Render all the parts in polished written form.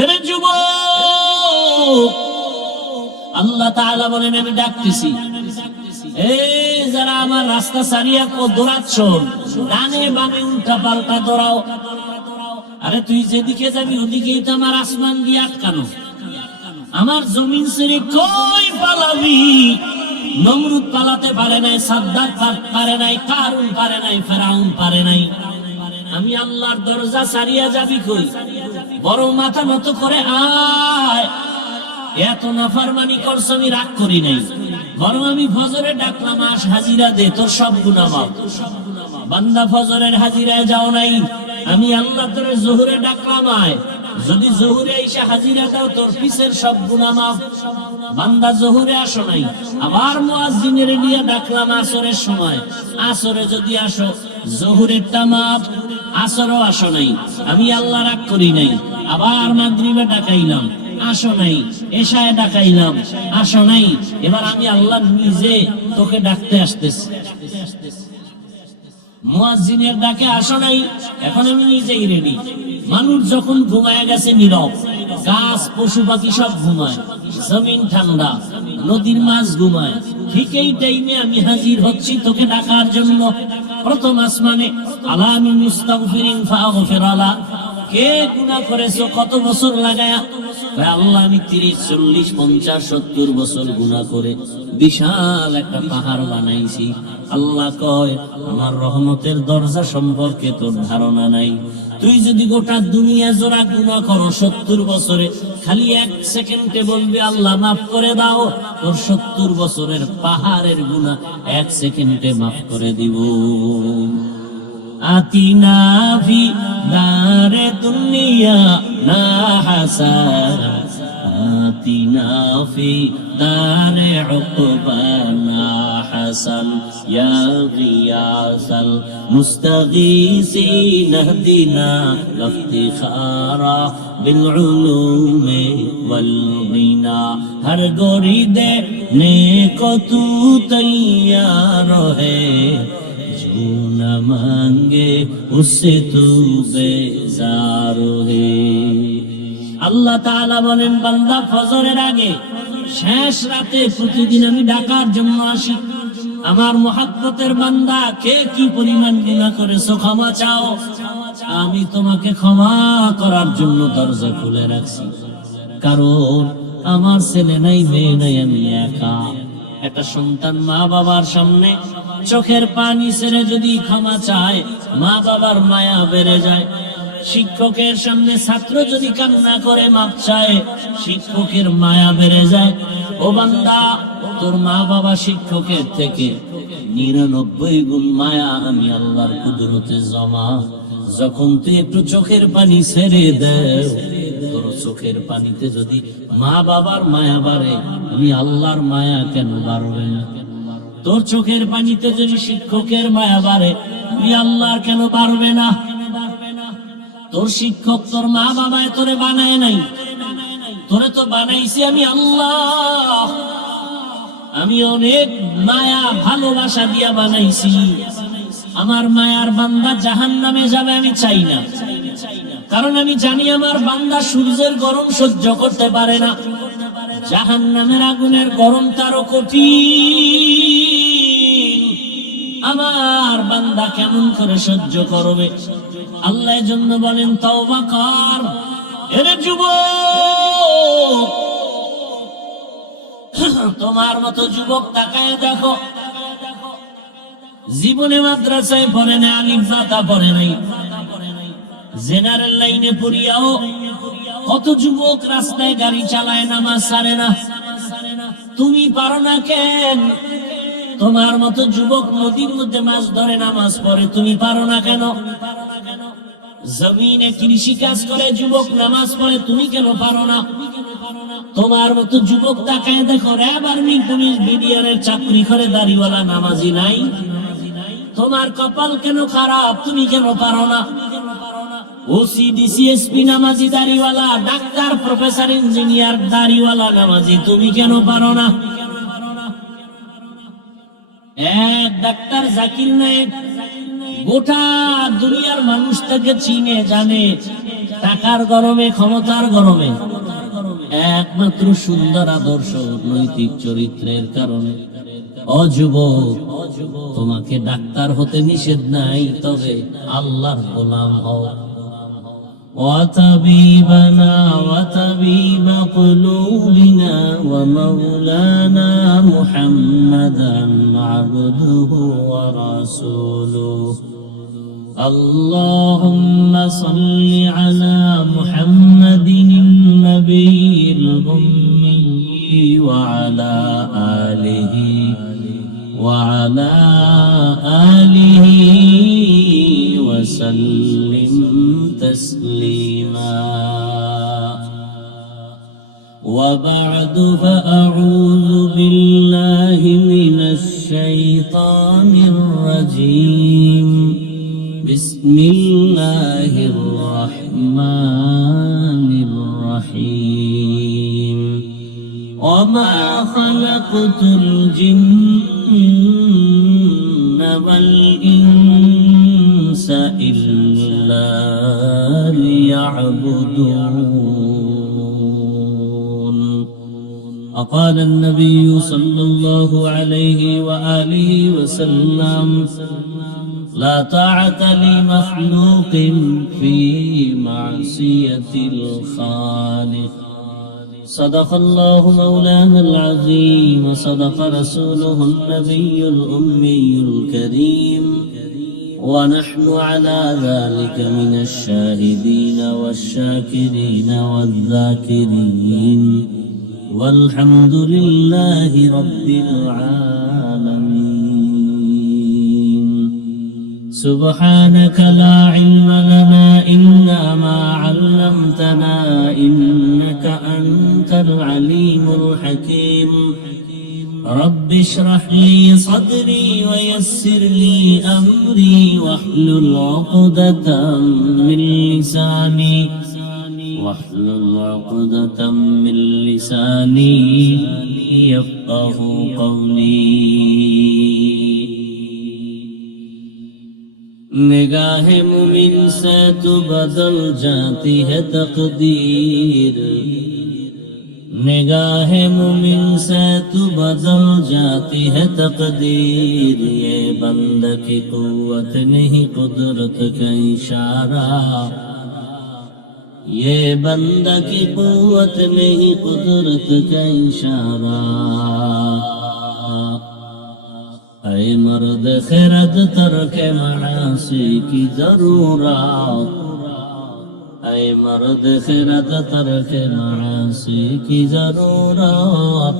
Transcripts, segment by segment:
এরে যুবক, আল্লাহ তাআলা বলেন আমি ডাকতেছি, এই যারা আমার রাস্তা ছাড়িয়া দৌড়াচ্ছ, ডানে বামে উল্টা পাল্টা দৌড়াও। আরে তুই যেদিকে যাবি ওদিকেই তো আমার আসমান দিয়ে আটকানো, আমার জমিন ছেড়ে কই পালাবি? নমরুদ পালাতে পারে নাই, সাদ্দাত পারে নাই, কারুন পারে নাই, ফেরাউন পারে নাই। আমি আল্লাহর দরজা ছাড়িয়া যাবি কই? বরং মাথা নত করে আয়। এত নাফরমানি করছ, আমি রাগ করি নাই, বরং আমি ফজরে ডাকলাম, আস হাজিরা দে, তোর সব গুনাহ মাফ। বান্দা ফজরের হাজিরায় যাও নাই, আমি আল্লাহ তোরে জোহরে ডাকলাম, আয়। যদি জোহরে এসে হাজিরা দাও, তোর পিছের সব গুনাহ মাফ। বান্দা জোহরে আসো নাই, আবার মুয়াজ্জিনের নিয়ে ডাকলাম আসরের সময়, আসরে যদি আসো, জোহরেরটা মাফ, আসরও আসো নাই, আমি আল্লাহ রাগ করি নাই। আবার মাগরিবে ডাকাইলাম, আসো নাই। এশায় ডাকাইলাম, আসো নাই। এবার আমি আল্লাহ নিজে তোকে ডাকতে আসতেছি। মুয়াজ্জিনের ডাকে আসো নাই, এখন আমি নিজেই রেডি। মানুষ যখন ঘুমায় গেছে নীরব, গাছ পশু পাখি সব ঘুমায়, জমিন ঠান্ডা, নদীর মাছ ঘুমায়, ঠিক এই টাইমে আমি হাজির হচ্ছি তোকে ডাকার জন্য। প্রথম আসমানে আলামি মুস্তাগফিরিন ফাগফির আলা, কে গুনাহ করেছো কত বছর লাগায়া? আল্লাহ আমি 30, 40, 50, 70 বছর গুনাহ করে বিশাল একটা পাহাড় বানাইছি। আল্লাহ কয় আমার রহমতের দরজা সম্পর্কে তোর ধারণা নাই। তুই যদি গোটা দুনিয়া জোড়া গুনাহ করো 70 বছরে, খালি 1 সেকেন্ডে বলবি আল্লাহ মাফ করে দাও, তোর 70 বছরের পাহাড়ের গুনাহ 1 সেকেন্ডে মাফ করে দিব। আতিনা ফি দারে দুনিয়া না হাসান, আতিনা ফি দারে উকবা না হাসান, ইয়া গিয়াসাল মুস্তাগীসিন ইহদিনা ইফতিখারা বিল উলুমি ওয়াল গিনা। হর গোরি দে নেকো তু তৈয়ার হে, न मांगे उससे तू बेजार है। আল্লাহ তাআলা বলেন বান্দা ফজরের আগে শেষ রাতে প্রতিদিন আমি ডাকার জন্য আসি। আমার মুহাব্বতের বান্দা, কে কি পরিমাণ গুনাহ করেছো ক্ষমা চাও, আমি তোমাকে ক্ষমা করার জন্য দরজা খুলে রাখছি। কারণ আমার ছেলে নাই, মেয়ে নাই, আমি একা। একটা সন্তান মা বাবার সামনে চোখের পানি ছেড়ে যদি ক্ষমা চায়, মা বাবার মায়া বেড়ে যায়। শিক্ষকের সামনে ছাত্র যদি কান্না করে মাপ চায়, শিক্ষকের মায়া বেড়ে যায়। ও বান্দা, তোর মা বাবা শিক্ষকের থেকে 99 গুণ মায়া আমি আল্লাহর কুদরতে জমা। যখন তুই একটু চোখের পানি ছেড়ে দেও, তোর চোখের পানিতে যদি মা বাবার মায়া বাড়ে, আমি আল্লাহর মায়া কেন বাড়বে না? তোর চোখের পানিতে যদি শিক্ষকের মায়া বাড়ে, আমি আল্লাহর কেন বাড়বে না? তোর শিক্ষক তোর মা বাবায় তোরে বানায় নাই, তোরে তো বানাইছি আমি আল্লাহ। আমি অনেক মায়া ভালোবাসা দিয়া বানাইছি। আমার মায়ার বান্দা জাহান্নামে যাবে আমি চাই না, কারণ আমি জানি আমার বান্দা সূর্যের গরম সহ্য করতে পারে না, জাহান্নামের আগুনের গরম তারও কঠিন। আমার বান্দা কেমন করে সহ্য করবে? আল্লাহ জন্য বলেন তওবা কর। এরে যুবক, তোমার মতো যুবক তাকায় দেখো, জীবনে মাদ্রাসায় পড়ে নাই, আলিফ বাতা পড়ে নাই, জেনারেল লাইনে পড়িয়াও কত যুবক রাস্তায় গাড়ি চালায়, নামাজ ছাড়ে না। তুমি পারো না কেন? তোমার মতো যুবক নদীর মধ্যে মাছ ধরে নামাজ পড়ে, তুমি পারো না কেন? জমিনে কৃষি কাজ করে যুবক নামাজ পড়ে, তুমি কেন পারো না? তোমার মতো যুবক তাকায় দেখো, র্যাব, আর্মি, পুলিশ, বিডিআরের চাকরি করে দাড়িওয়ালা নামাজি নাই। তোমার কপাল কেন খারাপ? তুমি কেন পারো না? ওসি, ডিসিএসপি নামাজি দাড়িওয়ালা, ডাক্তার, প্রফেসর, ইঞ্জিনিয়ার দাড়িওয়ালা নামাজি, তুমি কেন পারো না? এক ডাক্তার জাকির নায়েক গোটা দুনিয়ার মানুষ তাকে চিনে জানে, টাকার গরমে, ক্ষমতার গরমে, একমাত্র সুন্দর আদর্শ নৈতিক চরিত্রের কারণে। ও যুবক, তোমাকে ডাক্তার হতে নিষেধ নাই, তবে আল্লাহর গোলাম হও। وطبيبنا وطبيب قلوبنا ومولانا محمدا عبده ورسوله اللهم صل على محمد النبي الأمي وعلى آله وسلم تسليما. وبعد فأعوذ بالله من الشيطان الرجيم. بسم الله الرحمن الرحيم. وما خلقت الجن والإنس إلا ليعبدون. وقال النبي صلى الله عليه وآله وسلم: لا طاعة لمخلوق في معصية الخالق. صدق الله مولانا العظيم وصدق رسوله النبي الأمي الكريم، ونحن على ذلك من الشاهدين والشاكرين والذاكرين، والحمد لله رب العالمين. سبحانك لا علم لنا إلا ما علمتنا إنك أنت العليم الحكيم. رب اشرح لي صدري ويسر لي أمري واحلل عقدة من لساني يفقه قولي. निगाह मुमिन से तो बदल जाती है तकदीर, निगाह मुमिन से तो बदल जाती है तकदीर. ये बंद की कुव्वत नहीं कुदरत का इशारा, ये बंद की कुव्वत नहीं कुदरत का इशारा. ऐ मर्द खिरद तरक मआसी की जरूरत, ऐ मर्द खिरद तरक मआसी की जरूरत.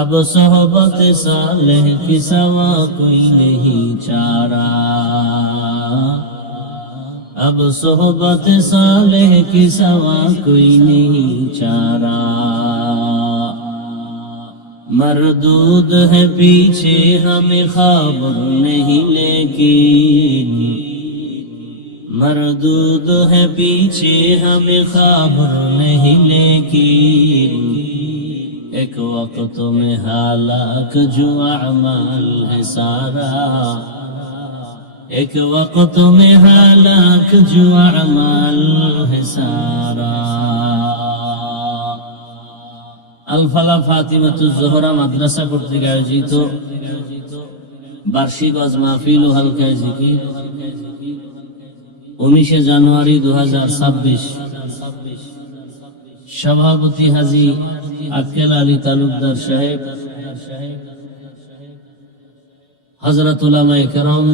अब सोहबत सालेह की सवा कोई नहीं चारा, अब सोहबत सालेह की सवा कोई नहीं चारा. मरदूद है पीछे हमें खबर नहीं, लेकिन मरदूद है पीछे हमें खबर नहीं, लेकिन एक वक्त में हालाक जो अमाल है सारा, एक वक्त में हालाक जो अमाल है सारा. আলফালা ফাতিমাতুজ জোহরা মাদ্রাসা কর্তৃক আয়োজিত বার্ষিক ওয়াজ মাহফিল ও হালকা জিকির 19 জানুয়ারি 2026, সভাপতি হাজী আক্কেল আলী তালুকদার সাহেব, হযরত উলামায়ে কেরাম,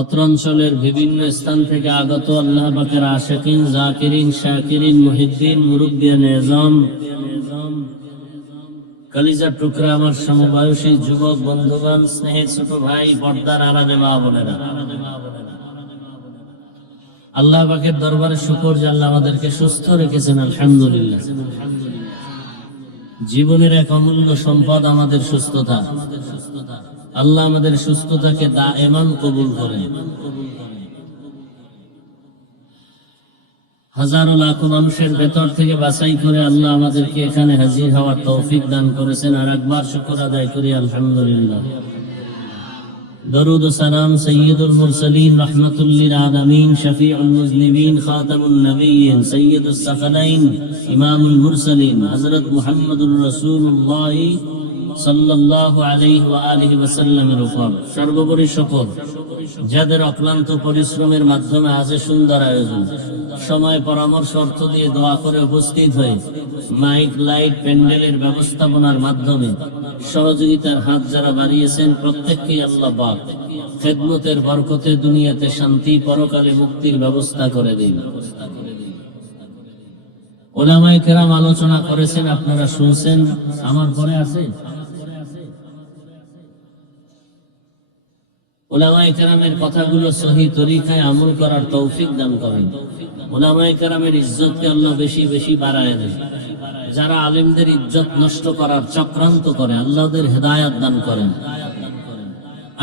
অত্র অঞ্চলের বিভিন্ন স্থান থেকে আগত আল্লাহ পাকের আশিকিন, জাকিরিন, শাকিরিন, মুহিদ্দিন, মুরব্বিয়ান এজম, কলিজার টুকরা আমার সমবয়সী যুবক বন্ধুগণ, স্নেহের ছোট ভাই, পর্দার আড়ালে মা বোনেরা, আল্লাহ পাকের দরবারে শুকর যে আল্লাহ আমাদেরকে সুস্থ রেখেছেন, আলহামদুলিল্লাহ। জীবনের এক অমূল্য সম্পদ আমাদের সুস্থতা। আল্লাহ আমাদের সুস্থতাকে দায়েমান কবুল করেন। হাজারো লাখো মানুষের ভেতর থেকে বাছাই করে আল্লাহ আমাদেরকে এখানে হাজির হওয়ার তৌফিক দান করেছেন। আর একবার শুকর আদায় করি, আলহামদুলিল্লাহ। দরুদ ও সালাম সৈয়দুল মুরসালিন রাহমাতুল লিল আলামিন শফিউল মুজনিবিন খাতামুন নবিয়্যিন সৈয়দুস সাকালাইন ইমামুল মুরসালিন হযরত মুহাম্মদুর রাসূলুল্লাহ সাল্লাল্লাহু আলাইহি ওয়া আলিহি ওয়াসাল্লামের উপর সর্বোপরি শকর, যাদের অক্লান্ত পরিশ্রমের মাধ্যমে আজ সুন্দর আয়োজন, সময় পরামর্শ অর্থ দিয়ে দোয়া করে উপস্থিত হয়ে মাইক লাইট প্যান্ডেলের ব্যবস্থাপনার মাধ্যমে সহযোগিতার হাত যারা বাড়িয়েছেন, প্রত্যেককে আল্লাহ পাক খেদমতের বরকতে দুনিয়াতে শান্তি, পরকালে মুক্তির ব্যবস্থা করে দিন। উলামায়ে কেরাম আলোচনা করেছেন, আপনারা শুনছেন। আমার পরে আছে উলামায়ে কেরামের কথাগুলো সহি তরিকায় আমল করার তৌফিক দান করেন। উলামায়ে কেরামের ইজ্জতকে আল্লাহ বেশি বেশি বাড়ায় দেন। যারা আলেমদের ইজ্জত নষ্ট করার চক্রান্ত করে, আল্লাহদের হেদায়াত দান করেন।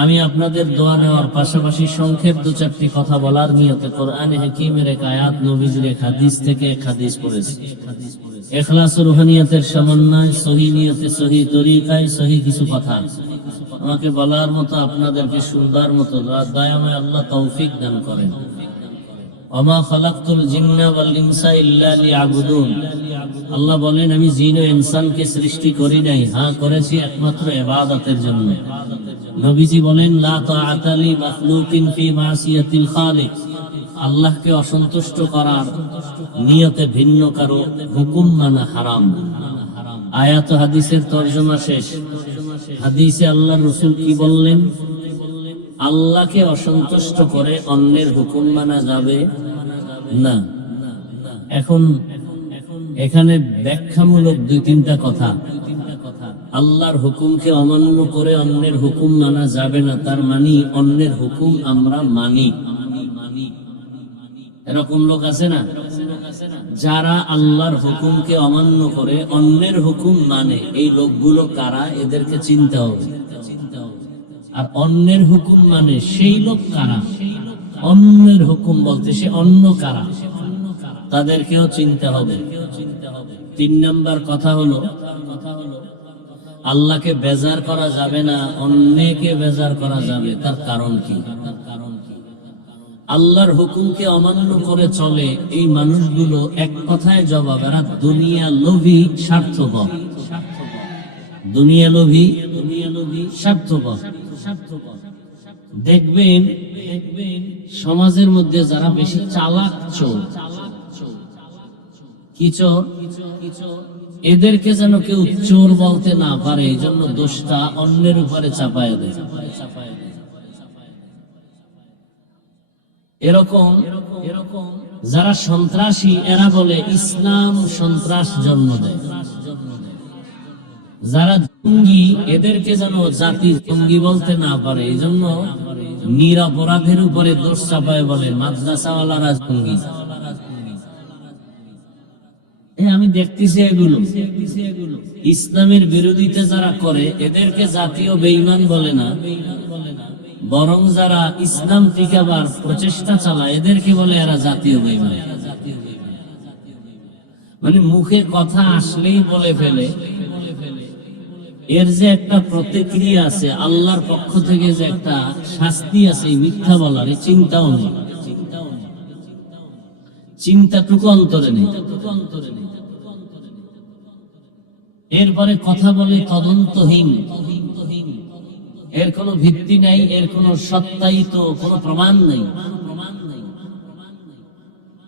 আমি আপনাদের দোয়া নেওয়ার পাশাপাশি সংক্ষেপ দু চারটি কথা বলার নিয়তে কোরআনে হাকিমের এক আয়াত, নবীজির এক হাদিস থেকে এক হাদিস পড়েছি। ইখলাস ও রুহানিয়াতের সমন্বয়, সহি নিয়তে, সহি তরিকায়, সহি কিছু কথা আমাকে বলার মতো, আপনাদেরকে শুনবার মতো দয়াময় আল্লাহ তৌফিক দান করেন। ওমা খালাকতুল জিন্না ওয়াল ইনসা ইল্লা লিয়াবুদুন। আল্লাহ বলেন, আমি জিন ও ইনসানকে সৃষ্টি করি নাই, হ্যাঁ করেছি একমাত্র ইবাদতের জন্য। নবীজি বলেন, লা তাআতা লি মাখলুকিন ফি মাসিয়াতিল খালিক। আল্লাহকে অসন্তুষ্ট করার নিয়তে ভিন্ন কারো হুকুম মানা হারাম। আয়াত ও হাদিসের তরজমা শেষ। হাদিসে আল্লাহর রাসূল কি বললেন? আল্লাহকে অসন্তুষ্ট করে অন্যের হুকুম মানা যাবে না। এখন এখানে ব্যাখ্যামূলক দুই তিনটা কথা। আল্লাহর হুকুমকে অমান্য করে অন্যের হুকুম মানা যাবে না, তার মানে অন্যের হুকুম আমরা মানি। এরকম লোক আছে না, যারা আল্লাহর হুকুমকে অমান্য করে অন্যের হুকুম মানে। এই লোকগুলো কারা, এদেরকে চিনতে হবে। আর অন্যের হুকুম মানে সেই লোক কারা, অন্যের হুকুম বলতে সে অন্য কারা, তাদেরকেও চিনতে হবে। 3 নম্বর কথা হলো, আল্লাহকে বেজার করা যাবে না, অন্যকে বেজার করা যাবে। তার কারণ কি? আল্লাহর হুকুমকে অমান্য করে চলে এই মানুষগুলো এক কথায় জবাব, এরা দুনিয়া লোভী, স্বার্থপর। দুনিয়া লোভী, স্বার্থপর। দেখবেন সমাজের মধ্যে যারা বেশি চালাক চোর, কি চোর, এদেরকে যেন কেউ চোর বলতে না পারে, এই জন্য দোষটা অন্যের উপরে চাপায় দেয়। এরকম যারা সন্ত্রাসী, এরা বলে ইসলাম সন্ত্রাস জন্ম দেয়। যারা জঙ্গি, এদেরকে যেন জাতি জঙ্গি বলতে না পারে, এই জন্য নিরপরাধের উপরে দোষ চাপায় বলে মাদ্রাসাওয়ালারা জঙ্গি। আমি দেখতেছি এগুলো ইসলামের বিরোধিতা যারা করে, এদেরকে জাতীয় বেঈমান বলে না, বরং যারা ইসলাম টিকাবার প্রচেষ্টা চালায় এদেরকে বলে এরা জাতীয় বেঈমান। মানে মুখে কথা আসলেই বলে ফেলে। এর যে একটা প্রতিক্রিয়া আছে, আল্লাহর পক্ষ থেকে যে একটা শাস্তি আছে এই মিথ্যা বলার, এই চিন্তাও নেই, চিন্তাটুকু অন্তরে নেই। এরপরে কথা বলে তদন্তহীন, এর কোনো ভিত্তি নাই, এর কোনো সত্যায়িত কোনো প্রমাণ নেই।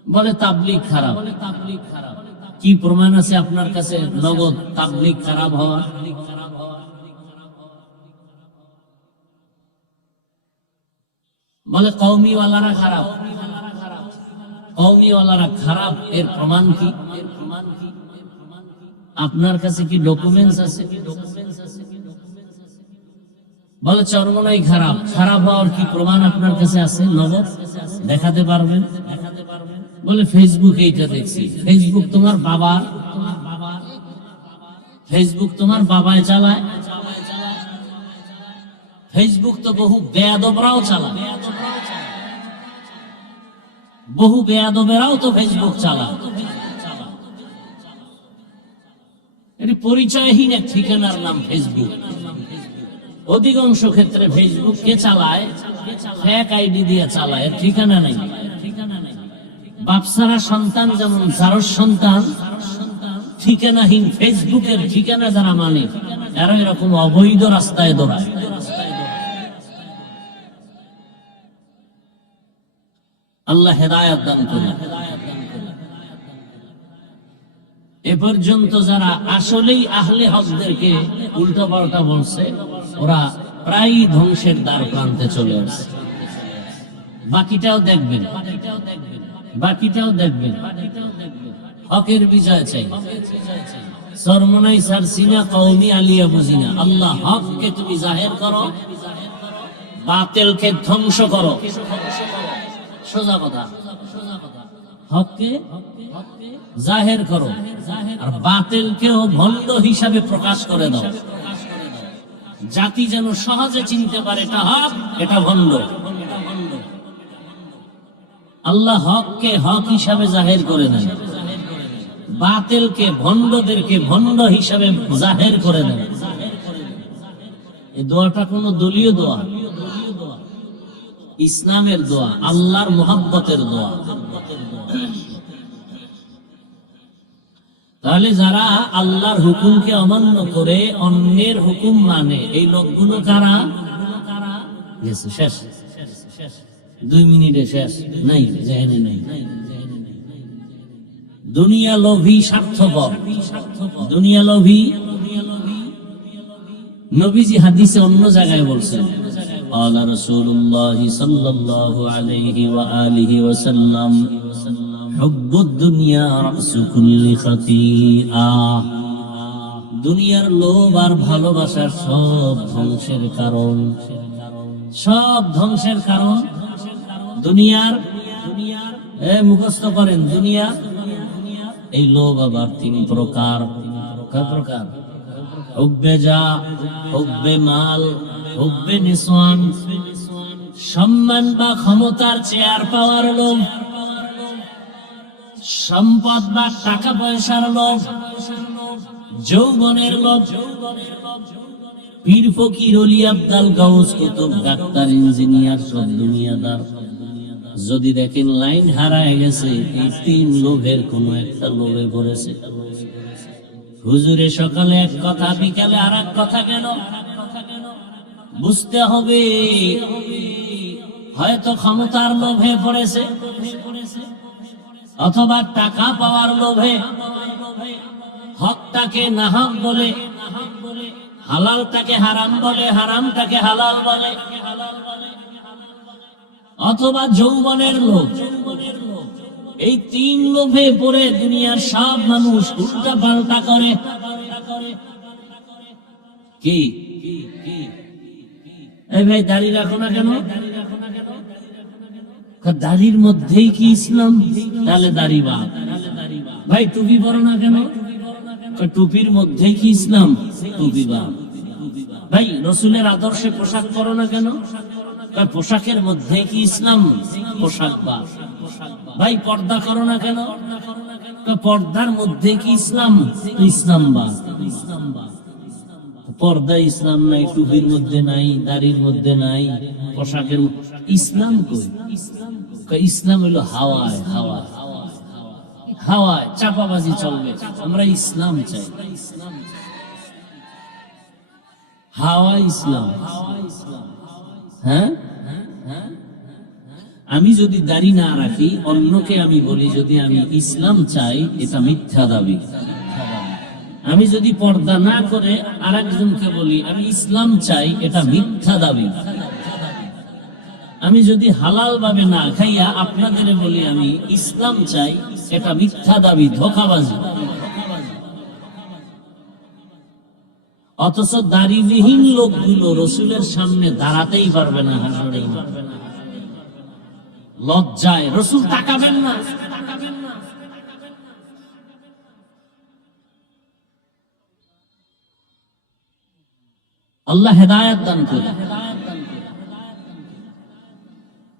বলে তাবলীগ খারাপ। কি প্রমাণ আছে আপনার কাছে নগদ তাবলীগ খারাপ হওয়া? বলে কওমিওয়ালারা খারাপ। কওমিওয়ালারা খারাপ, এর প্রমাণ কি? আপনার কাছে কি ডকুমেন্টস আছে? বলে চরমনাই খারাপ। খারাপ হওয়ার কি প্রমাণ আপনার কাছে আছে? নগদ দেখাতে পারবেন? বলে ফেসবুকে এইটা দেখছি। ফেসবুক তোমার বাবা, ফেসবুক তোমার বাবায় চালায়। ফেসবুক তো বহু বেয়াদবরাও চালায়, বহু বেয়াদবেরাও তো ফেসবুক চালায়। এটি পরিচয়হীন এক ঠিকানার নাম ফেসবুক। অধিকাংশ ক্ষেত্রে ফেসবুক কে চালায়? ফেক আইডি দিয়ে চালায়, ঠিকানা নেই। বাপসারা সন্তান যেমন যার সন্তান ঠিকানাহীন, ফেসবুকের ঠিকানা যারা মানে এরা এরকম অবৈধ রাস্তায় দৌড়ায়। আল্লাহ হেদায়াত দান করুন। এ পর্যন্ত যারা আসলেই আহলে হকদেরকে উল্টো পাল্টা বলছে, ওরা প্রায় ধ্বংসের দ্বার প্রান্তে চলে আসছে। বাকিটাও দেখবেন, বাকিটাও দেখবেন। হকের বিজয় চাই। সরমনাই সারসিনা কওমি আলিয়া বুঝিনা। আল্লাহ হককে তুমি জাহের করো, বাতিলকে ধ্বংস করো। সোজা কথা, হককে জাহের করো আর বাতিলকেও ভণ্ড হিসাবে প্রকাশ করে দাও। জাতি যেন সহজে চিনতে পারে এটা হক, এটা ভণ্ড। আল্লাহ হককে হক হিসাবে জাহের করে দেন, বাতিলকে ভণ্ডদেরকে ভণ্ড হিসাবে জাহের করে দেন। এই দোয়াটা কোন দলীয় দোয়া, ইসলামের দোয়া, আল্লাহর মুহাব্বতের দোয়া। তাহলে যারা আল্লাহর হুকুমকে অমান্য করে অন্যের হুকুম মানে, এই লোকগুলো কারা? শেষ 2 মিনিটে শেষ নাই, জেনে নাই। দুনিয়া লোভী, স্বার্থপর, দুনিয়া লোভী। নবীজি হাদিসে অন্য জায়গায় বলছেন, قال رسول الله صلى الله عليه وآله وسلم حب الدنيا رأس كل خطيئة। দুনিয়ার লোভ আর ভালোবাসা সব ধ্বংসের কারণ, সব ধ্বংসের কারণ। দুনিয়ার মুখস্থ করেন, দুনিয়া এই লোভ আবার 3 প্রকার। কয় প্রকার? হুব্বে যা, হুব্বে মাল, হুব্বে নিসওয়ান। সম্মান বা ক্ষমতার চেয়ার পাওয়ার লোভ, সম্পদ বা টাকা পয়সার লোভ, যৌবনের লোভ। পীর ফকির ওলি Abdal Gauss Qutub doctor engineer সব দুনিয়াদার। যদি দেখেন লাইন হারায় গেছে, এই 3 লোভের কোন একটা লোভে পড়েছে। হুজুরে সকালে এক কথা, বিকালে আর এক কথা কেন? বুঝতে হবে হয়তো ক্ষমতার লোভে পড়েছে, অথবা টাকা পাওয়ার লোভে হকটাকে নাহক বলে, হালালটাকে হারাম বলে, হারামটাকে হালাল বলে, অথবা যৌবনের লোভ। এই 3 লোভে পড়ে দুনিয়ার সব মানুষ উল্টা পাল্টা করে। কি এই ভাই দাড়ি রাখো না কেন? দাড়ির মধ্যেই কি ইসলাম? তাহলে দাড়ি বাদ। ভাই টুপি পরো না কেন? টুপির মধ্যেই কি ইসলাম? টুপি বাদ। ভাই রসুলের আদর্শে পোশাক পরো না কেন? পোশাকের মধ্যে কি ইসলাম? পোশাক বাদ। ভাই পর্দা করো না কেন? পর্দার মধ্যে কি ইসলাম? ইসলাম বাদ। পর্দা ইসলাম নাই, টুপির মধ্যে নাই, দাড়ির মধ্যে নাই, পোশাকের ইসলাম কই? ইসলাম হলো হাওয়ায়, হাওয়ায়, হাওয়ায় চাপাবাজি চলবে। আমরা ইসলাম চাই, হাওয়া ইসলাম। হ্যাঁ, আমি যদি দাড়ি না রাখি, অন্যকে আমি বলি যদি আমি ইসলাম চাই, এটা মিথ্যা দাবি। আমি যদি পর্দা না করে আরেকজনকে বলি আমি ইসলাম চাই, এটা মিথ্যা দাবি। আমি যদি হালাল ভাবে না খাইয়া আপনাদের বলি আমি ইসলাম চাই, এটা মিথ্যা দাবি, ধোঁকাবাজি। অথচ দাড়িবিহীন লোকগুলো রসুলের সামনে দাঁড়াতেই পারবে না, হাসরে লজ্জায় রসুল তাকাবেন না। আল্লাহ হেদায়েত দান করুন।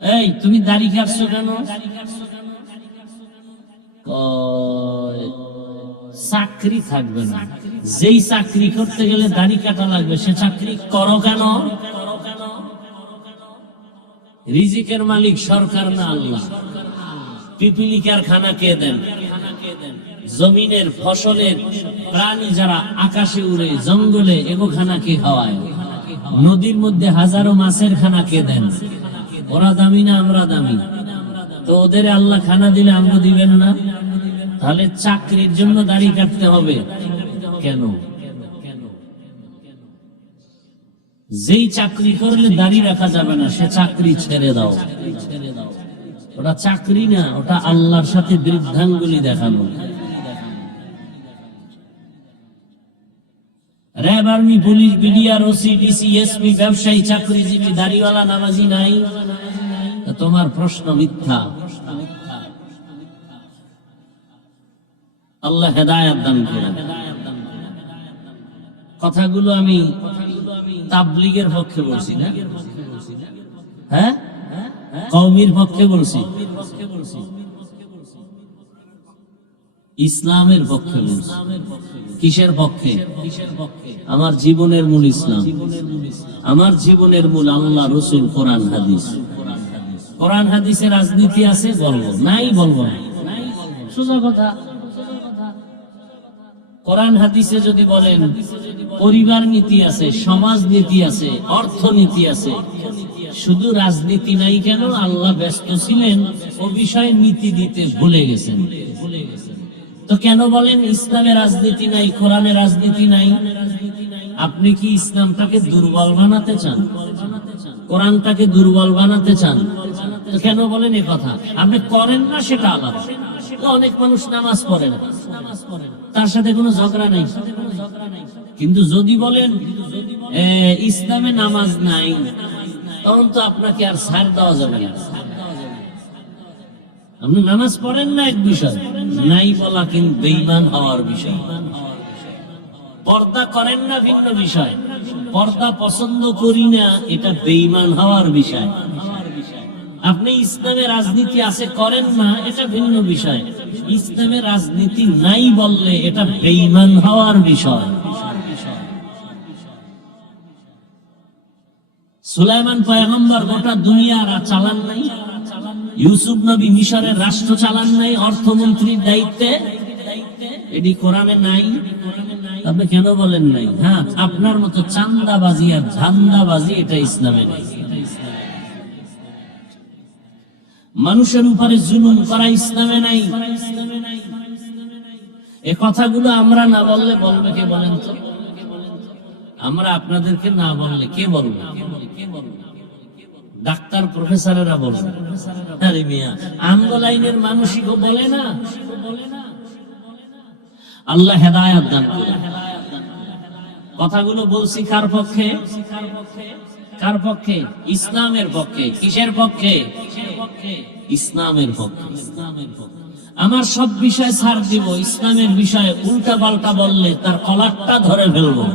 এই তুমি দাড়ি কাটছো কেন? চাকরি থাকবে না। যেই চাকরি করতে গেলে দাড়ি কাটা লাগবে, সে চাকরি করো কেন? রিজিকের মালিক সরকার না আল্লাহ? পিপিলিকার খানা কে দেন? জমিনের ফসলের প্রাণী যারা আকাশে উড়ে জঙ্গলে এগো খানা কে খাওয়ায়? নদীর মধ্যে হাজারো মাছের খানা কে দেন? ওরা দামি না আমরা দামি? তো ওদের আল্লাহ খানা দিলে আমরা দিবেন না? তাহলে চাকরির জন্য দাড়ি কাটতে হবে কেন? যেই চাকরি করলে দাড়ি রাখা যাবে না, সে চাকরি ছেড়ে দাও। ওটা চাকরি না, ওটা আল্লাহর সাথে বৃদ্ধাঙ্গুলি দেখানো। RAB, army, police, BDR, OC, DC, SP, ব্যবসায়ী, চাকরিজীবী, দাড়িওয়ালা, নামাজি নাই? তোমার প্রশ্ন মিথ্যা। আল্লাহ হেদায়েত দান করেন। কথাগুলো আমি তাবলীগের পক্ষে বলছি না, হ্যাঁ, কওমির পক্ষে বলছি, ইসলামের পক্ষে বলছি। কিসের পক্ষে? আমার জীবনের মূল ইসলাম, আমার জীবনের মূল আল্লাহ, রসুল, কোরআন, হাদিস। কোরআন হাদিসে রাজনীতি আছে বলবো, নাই বলবো না, সোজা কথা। কোরআন হাদিসে যদি বলেন পরিবার নীতি আছে, সমাজ নীতি আছে, অর্থনীতি আছে, শুধু রাজনীতি নাই কেন? আল্লাহ ব্যস্ত ছিলেন ও বিষয়ে নীতি দিতে ভুলে গেছেন। তো কেন বলেন ইসলামে রাজনীতি নাই, কোরআনে রাজনীতি নাই? আপনি কি ইসলামটাকে দুর্বল বানাতে চান? কোরআনটাকে দুর্বল বানাতে চান? তো কেন বলেন এ কথা? আপনি করেন না সেটা আলাদা। অনেক মানুষ নামাজ পড়ে না, তার সাথে কোনো ঝগড়া নাই। কিন্তু যদি বলেন ইসলামে নামাজ নাই, তখন তো আপনাকে আর ছাড় দেওয়া যাবে না। আপনি নামাজ পড়েন না এক বিষয়, নাই বলা কিন্তু বেঈমান হওয়ার বিষয়। পর্দা করেন না ভিন্ন বিষয়, পর্দা পছন্দ করি না এটা বেঈমান হওয়ার বিষয়। আপনি ইসলামে রাজনীতি আছে করেন না, এটা ভিন্ন বিষয়। ইসলামে রাজনীতি নাই বললে এটা বেঈমান হওয়ার বিষয়। সুলাইমান পয়গম্বর গোটা দুনিয়া চালান নাই? ইউসুফ নবী মিশরের রাষ্ট্র চালান নাই অর্থমন্ত্রীর দায়িত্বে? এটি কোরআনে নাই? আপনি কেন বলেন নাই? হ্যাঁ, আপনার মতো চান্দাবাজি আর ধান্দাবাজি এটা ইসলামে নেই। মানুষের উপরে জুলুম করা ইসলামে নাই। এ কথাগুলো আমরা না বললে বলবে কে বলেন তো? আমরা আপনাদেরকে না বললে কে বলবে? ডাক্তার প্রফেসরেরা বলবে। আরে মিয়া, আন্দোলনের মানুষই বলে না। আল্লাহ হেদায়েত দান করেন। কথাগুলো বলছি কার পক্ষে? কার পক্ষে? ইসলামের পক্ষে। কিসের পক্ষে? ইসলামের পক্ষে। আমার সব বিষয় ছাড় দিব, ইসলামের বিষয়ে উল্টা পাল্টা বললে তার কলারটা ধরে ফেলবো।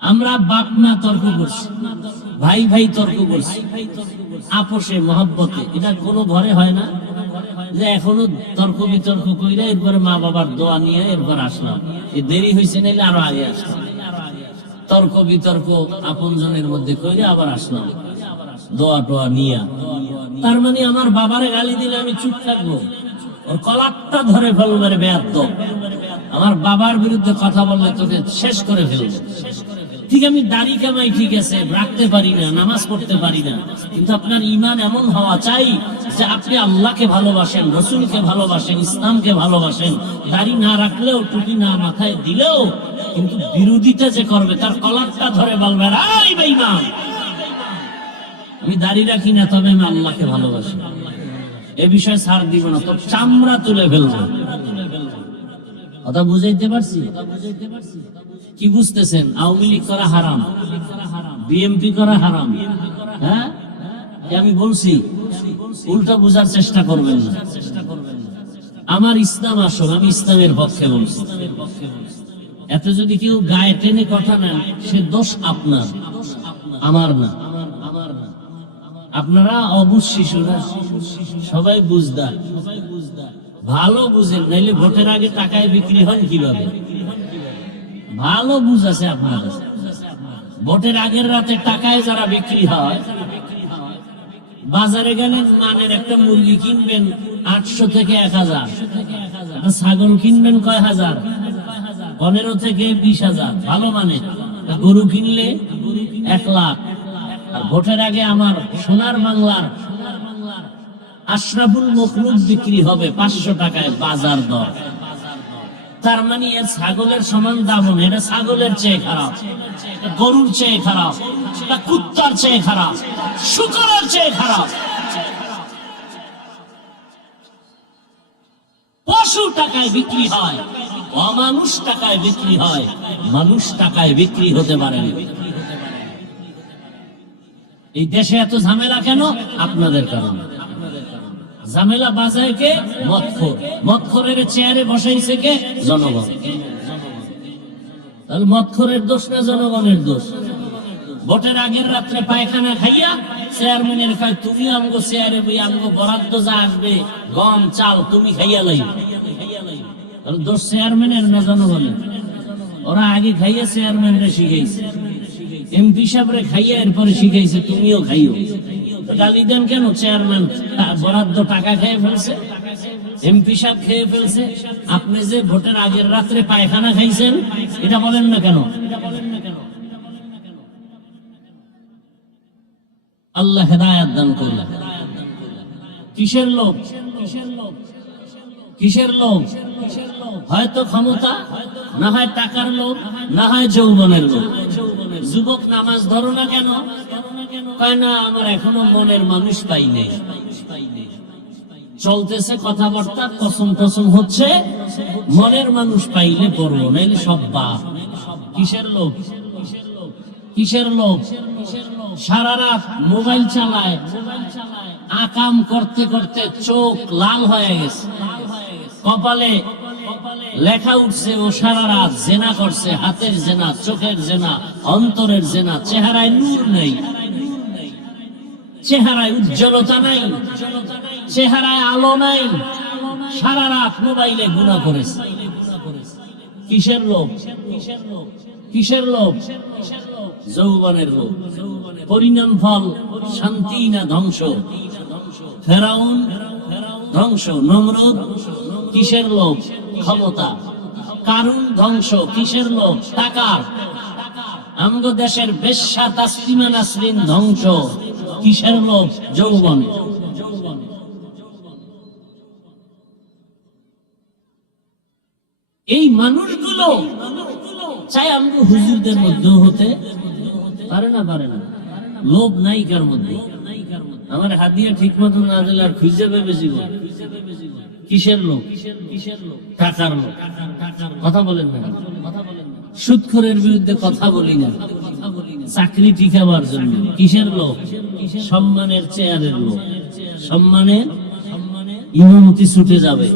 আমরা বাপ মা তর্ক করছি, ভাই ভাই তর্ক করছি, আপোষে মহব্বতে। এটা কোনো ঘরে হয় না যে এখনো তর্ক বিতর্ক কইরা এরপরে মা বাবার দোয়া নিয়ে এরপর আসলাম। দেরি হয়েছে নাইলে আরো আগে আসলাম। তর্ক বিতর্ক আপনজনের মধ্যে কইরা আবার আসলাম দোয়া টোয়া নিয়া। তার মানে আমার বাবারে গালি দিলে আমি চুপ থাকবো? ওর কলারটা ধরে ফেলবো। বেয়াদব, আমার বাবার বিরুদ্ধে কথা বললে তোকে শেষ করে ফেলবো। ঠিক, আমি দাড়ি কামাই ঠিক আছে, রাখতে পারি না, নামাজ পড়তে পারি না, কিন্তু আপনার ঈমান এমন হওয়া চাই যে আপনি আল্লাহকে ভালোবাসেন, রসুলকে ভালোবাসেন, ইসলামকে ভালোবাসেন। দাড়ি না রাখলেও, টুপি না মাথায় দিলেও, কিন্তু বিরোধিতা যে করবে তার কলারটা ধরে বলবে, এই বেঈমান, আমি দাড়ি রাখি না, তবে আমি আল্লাহকে ভালোবাসি, এ বিষয়ে ছাড় দিব না, তো চামড়া তুলে ফেলবো। কথা বুঝাইতে পারছি? কি বুঝতেছেন? আওয়ামী লীগ করা হারাম, বিএনপি করা হারাম। হ্যাঁ, আমি বলছি, উল্টা বুঝার চেষ্টা করবেন না। আমার ইসলাম আসল, আমি ইসলামের পক্ষে বলছি। এত যদি কেউ গায়ে টেনে কথা নেন, সে দোষ আপনার, আমার না। আপনারা অবুঝ শিশু না, সবাই বুঝদার। ভালো বুঝেন, নাইলে ভোটের আগে টাকায় বিক্রি হন কিভাবে? ভালো বুঝ আছে আপনার কাছে। ভোটের আগের রাতে টাকায় যারা বিক্রি হয়, বাজারে গেলেন মানের একটা মুরগি কিনবেন 800 থেকে 1000, ছাগল কিনবেন কয় হাজার, 15 থেকে 20,000 ভালো মানের। গরু কিনলে 1 লাখ। আর ভোটের আগে আমার সোনার বাংলার আশরাফুল মখলুক বিক্রি হবে 500 টাকায় বাজার দর। তার মানে এর ছাগলের সমান দাম, এটা ছাগলের চেয়ে খারাপ, গরুর চেয়ে খারাপ, কুত্তার চেয়ে খারাপ, শুকরের চেয়ে খারাপ। পশু টাকায় বিক্রি হয়, অমানুষ টাকায় বিক্রি হয়, মানুষ টাকায় বিক্রি হতে পারে না। এই দেশে এত ঝামেলা কেন? আপনাদের কারণে। ঝামেলা বাজায় কে? মদখোর। মদখোরের চেয়ারে বসাইছে কে? জনগণ। তাহলে মদখোরের দোষ না জনগণের দোষ? ভোটের আগের রাত্রে পায়খানা খাইয়া চেয়ারম্যানের কয়, তুমি আমগো চেয়ারে বই আমগো বরাদ্দ যা আসবে গম চাল তুমি খাইয়া লাই। তাহলে দোষ চেয়ারম্যানের না জনগণের? ওরা আগে খাইয়া চেয়ারম্যানরে শিখাইছে, এমপি সাহেবরে খাইয়া এরপরে শিখাইছে তুমিও খাইও। গালি দেন কেন? চেয়ারম্যান বরাদ্দ টাকা খেয়ে ফেলছে, এমপি সাহেব খেয়ে ফেলছে, আপনি যে ভোটের আগের রাত্রে পায়খানা খাইছেন এটা বলেন না কেন? আল্লাহ হেদায়েত দান করলেন। কিসের লোভ? কিসের লোভ? হয়তো ক্ষমতা, না হয় টাকার লোভ, না হয় যৌবনের লোভ। যুবক নামাজ ধরো না কেন? কয় না আমার এখনো মনের মানুষ পাই নেই। চলতেছে কথাবার্তা, কসম টসম হচ্ছে, মনের মানুষ পাইলে পড়বো, নাইলে সব বাপ। কিসের লোভ? কিসের লোভ? সারা রাত মোবাইল চালায়, আকাম করতে করতে চোখ লাল হয়ে গেছে, কপালে লেখা উঠছে ও সারা রাত জেনা করছে, হাতের জেনা, চোখের জেনা, অন্তরের জেনা। চেহারায় নূর নেই, চেহারায় উজ্জ্বলতা নাই, চেহারায় আলো নাই, সারা রাত মোবাইলে গুনাহ করেছে। কিসের লোভ? কিসের লোভ? যৌবনের লোভ। পরিণাম ফল শান্তি না ধ্বংস? ফেরাউন ধ্বংস, নমরুদ কিসের লোভ? ক্ষমতা। কারুন ধ্বংস, কিসের লোভ? টাকার। আমগো দেশের বেশ্যা তাসলিমা নাসরিন ধ্বংস, কিসের লোভ? যৌবন। এই মানুষগুলো চাই আমগো হুজুরদের মধ্যে হতে পারে না, পারে না। লোভ নাই কার মধ্যে। আমার হাদিয়া ঠিক মতো না দিলে আর খুঁজে পাবে জীবন। কিসের লোভ? টাকার লোভ। কথা বলেন না, সুদখোরের বিরুদ্ধে কথা বলি না, চাকরি টিকাবার জন্য। কিসের লোভ? সম্মানের চেয়ারের লোভ। সম্মানের ইমামতি ছুটে যাবে।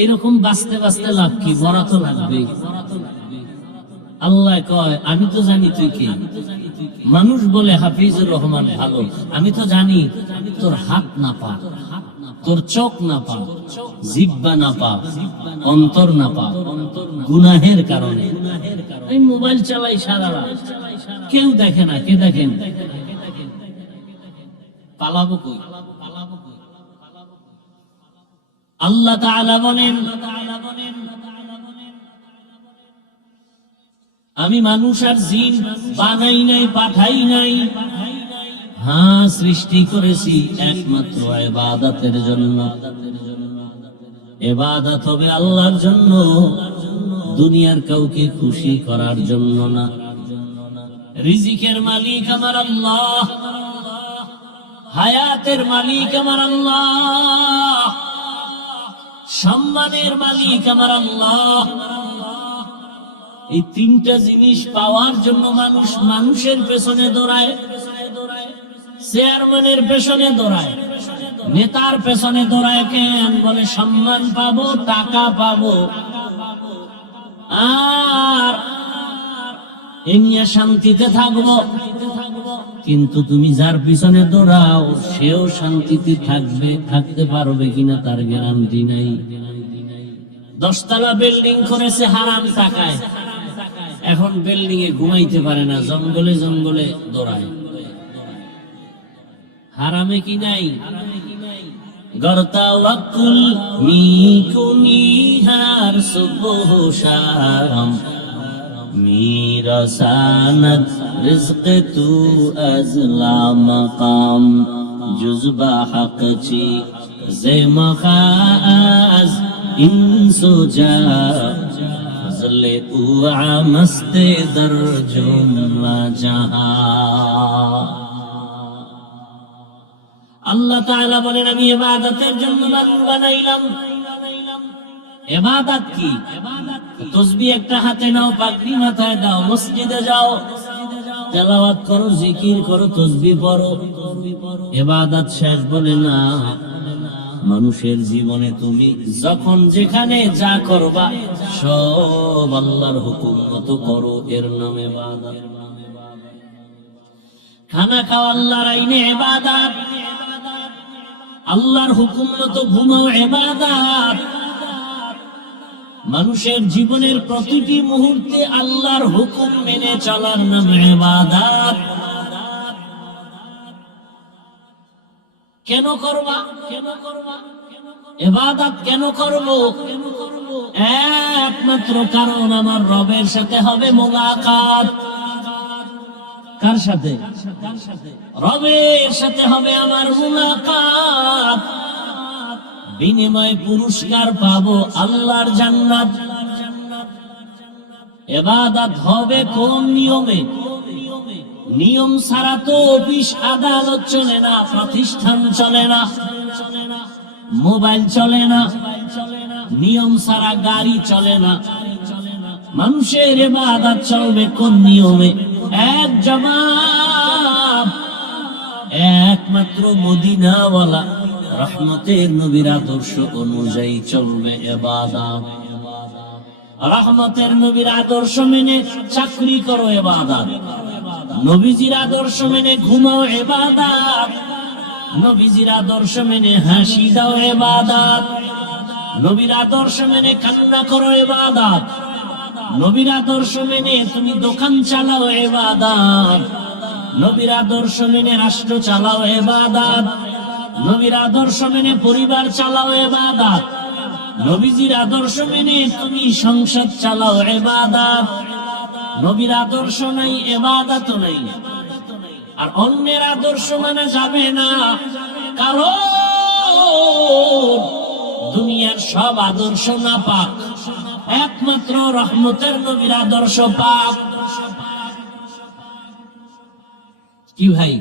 এইরকম বাঁচতে বাঁচতে লাভ কি? মরা তো লাগবে। আল্লাহ কয় আমি তো জানি তুই কে। মানুষ বলে হাফিজুর রহমান ভালো, আমি তো জানি তোর হাত না পা, তোর চোখ না পা, জিহ্বা না পা, অন্তর না পা, গুনাহের কারণে। আমি মোবাইল চালাই সারা রাত, কেউ দেখে না। কে দেখেন? পালাবো কই? আল্লাহ তাআলা বলেন আমি মানুষ আর জিন বানাই নাই, পাঠাই নাই। হ্যাঁ, সৃষ্টি করেছি একমাত্র ইবাদতের জন্য। ইবাদত হবে আল্লাহর জন্য, দুনিয়ার কাউকে খুশি করার জন্য না। রিজিকের মালিক আমার আল্লাহ, হায়াতের মালিক আমার আল্লাহ, সম্মানের মালিক আমার আল্লাহ। এই তিনটা জিনিস পাওয়ার জন্য মানুষ মানুষের পেছনে দৌড়ায়, চেয়ারম্যানের পেছনে দৌড়ায়, নেতার পেছনে দৌড়ায়। কেন? বলে সম্মান পাবো, টাকা পাবো। আর এ নিয়ে শান্তিতে থাকবো, কিন্তু তুমি যার পিছনে দৌড়াও সেও শান্তিতে থাকতে পারবে কিনা তার গ্যারান্টি নাই। 10 তলা বিল্ডিং করেছে হারাম টাকায়, এখন বিল্ডিং এ ঘুমাইতে পারে না, জঙ্গলে জঙ্গলে দৌড়ায়। হারামে কি নাই? গর্তা ওয়াকুল মিকুনি হার সুবহ শাম میرا ساند رزق تو از لامقام جزبا حق چی زمخا از انسو جا فضل او عمست در جملا جہاں আল্লাহ তাআলা বলেন আমি ইবাদতের জন্য মানুষ বানাইলাম। ইবাদত কি? তাসবিহ একটা হাতে নাও, পাগড়ি মাথায় দাও, মসজিদে যাও, তেলাওয়াত করো, জিকির করো, তাসবিহ পড়ো, ইবাদত শেষ বলে না। মানুষের জীবনে তুমি যখন যেখানে যা করবা সব আল্লাহর হুকুম মতো করো, এর নাম ইবাদত। খানা খাওয়া আল্লাহর আইনে ইবাদত, আল্লাহর হুকুম মতো ঘুমাও ইবাদত। মানুষের জীবনের প্রতিটি মুহূর্তে আল্লাহর হুকুম মেনে চলার নাম ইবাদত। কেন করবা? ইবাদত কেন করব? একমাত্র কারণ আমার রবের সাথে হবে মুলাকাত। কার সাথে? রবের সাথে হবে আমার মুলাকাত। বিনিময়ে পুরস্কার পাবো আল্লাহর জান্নাত। ইবাদত হবে কোন নিয়মে? নিয়ম ছাড়া তো অফিস আদালত চলে না, প্রতিষ্ঠান চলে না, মোবাইল চলে না, নিয়ম ছাড়া গাড়ি চলে না। মানুষের ইবাদত চলবে কোন নিয়মে? এক জবাব, একমাত্র মদিনাওয়ালা রহমতের নবীর আদর্শ অনুযায়ী চলবে ইবাদত। রহমতের নবীর আদর্শ মেনে চাকরি করো ইবাদত, নবীজির আদর্শ মেনে ঘুমাও ইবাদত, নবীজির আদর্শ মেনে হাসি দাও ইবাদত, নবীর আদর্শ মেনে কান্না করো ইবাদত, নবীর আদর্শ মেনে তুমি দোকান চালাও ইবাদত, নবীর আদর্শ মেনে রাষ্ট্র চালাও ইবাদত, নবীর আদর্শ মেনে পরিবার চালাও ইবাদত, নবীজির আদর্শ মেনে তুমি সংসার চালাও ইবাদত। নবীর আদর্শ নাই, ইবাদত নাই। আর অন্যের আদর্শ মানে যাবে না, কারণ দুনিয়ার সব আদর্শ না পাক, একমাত্র রহমতের নবীর আদর্শ পাক। কি ভাই,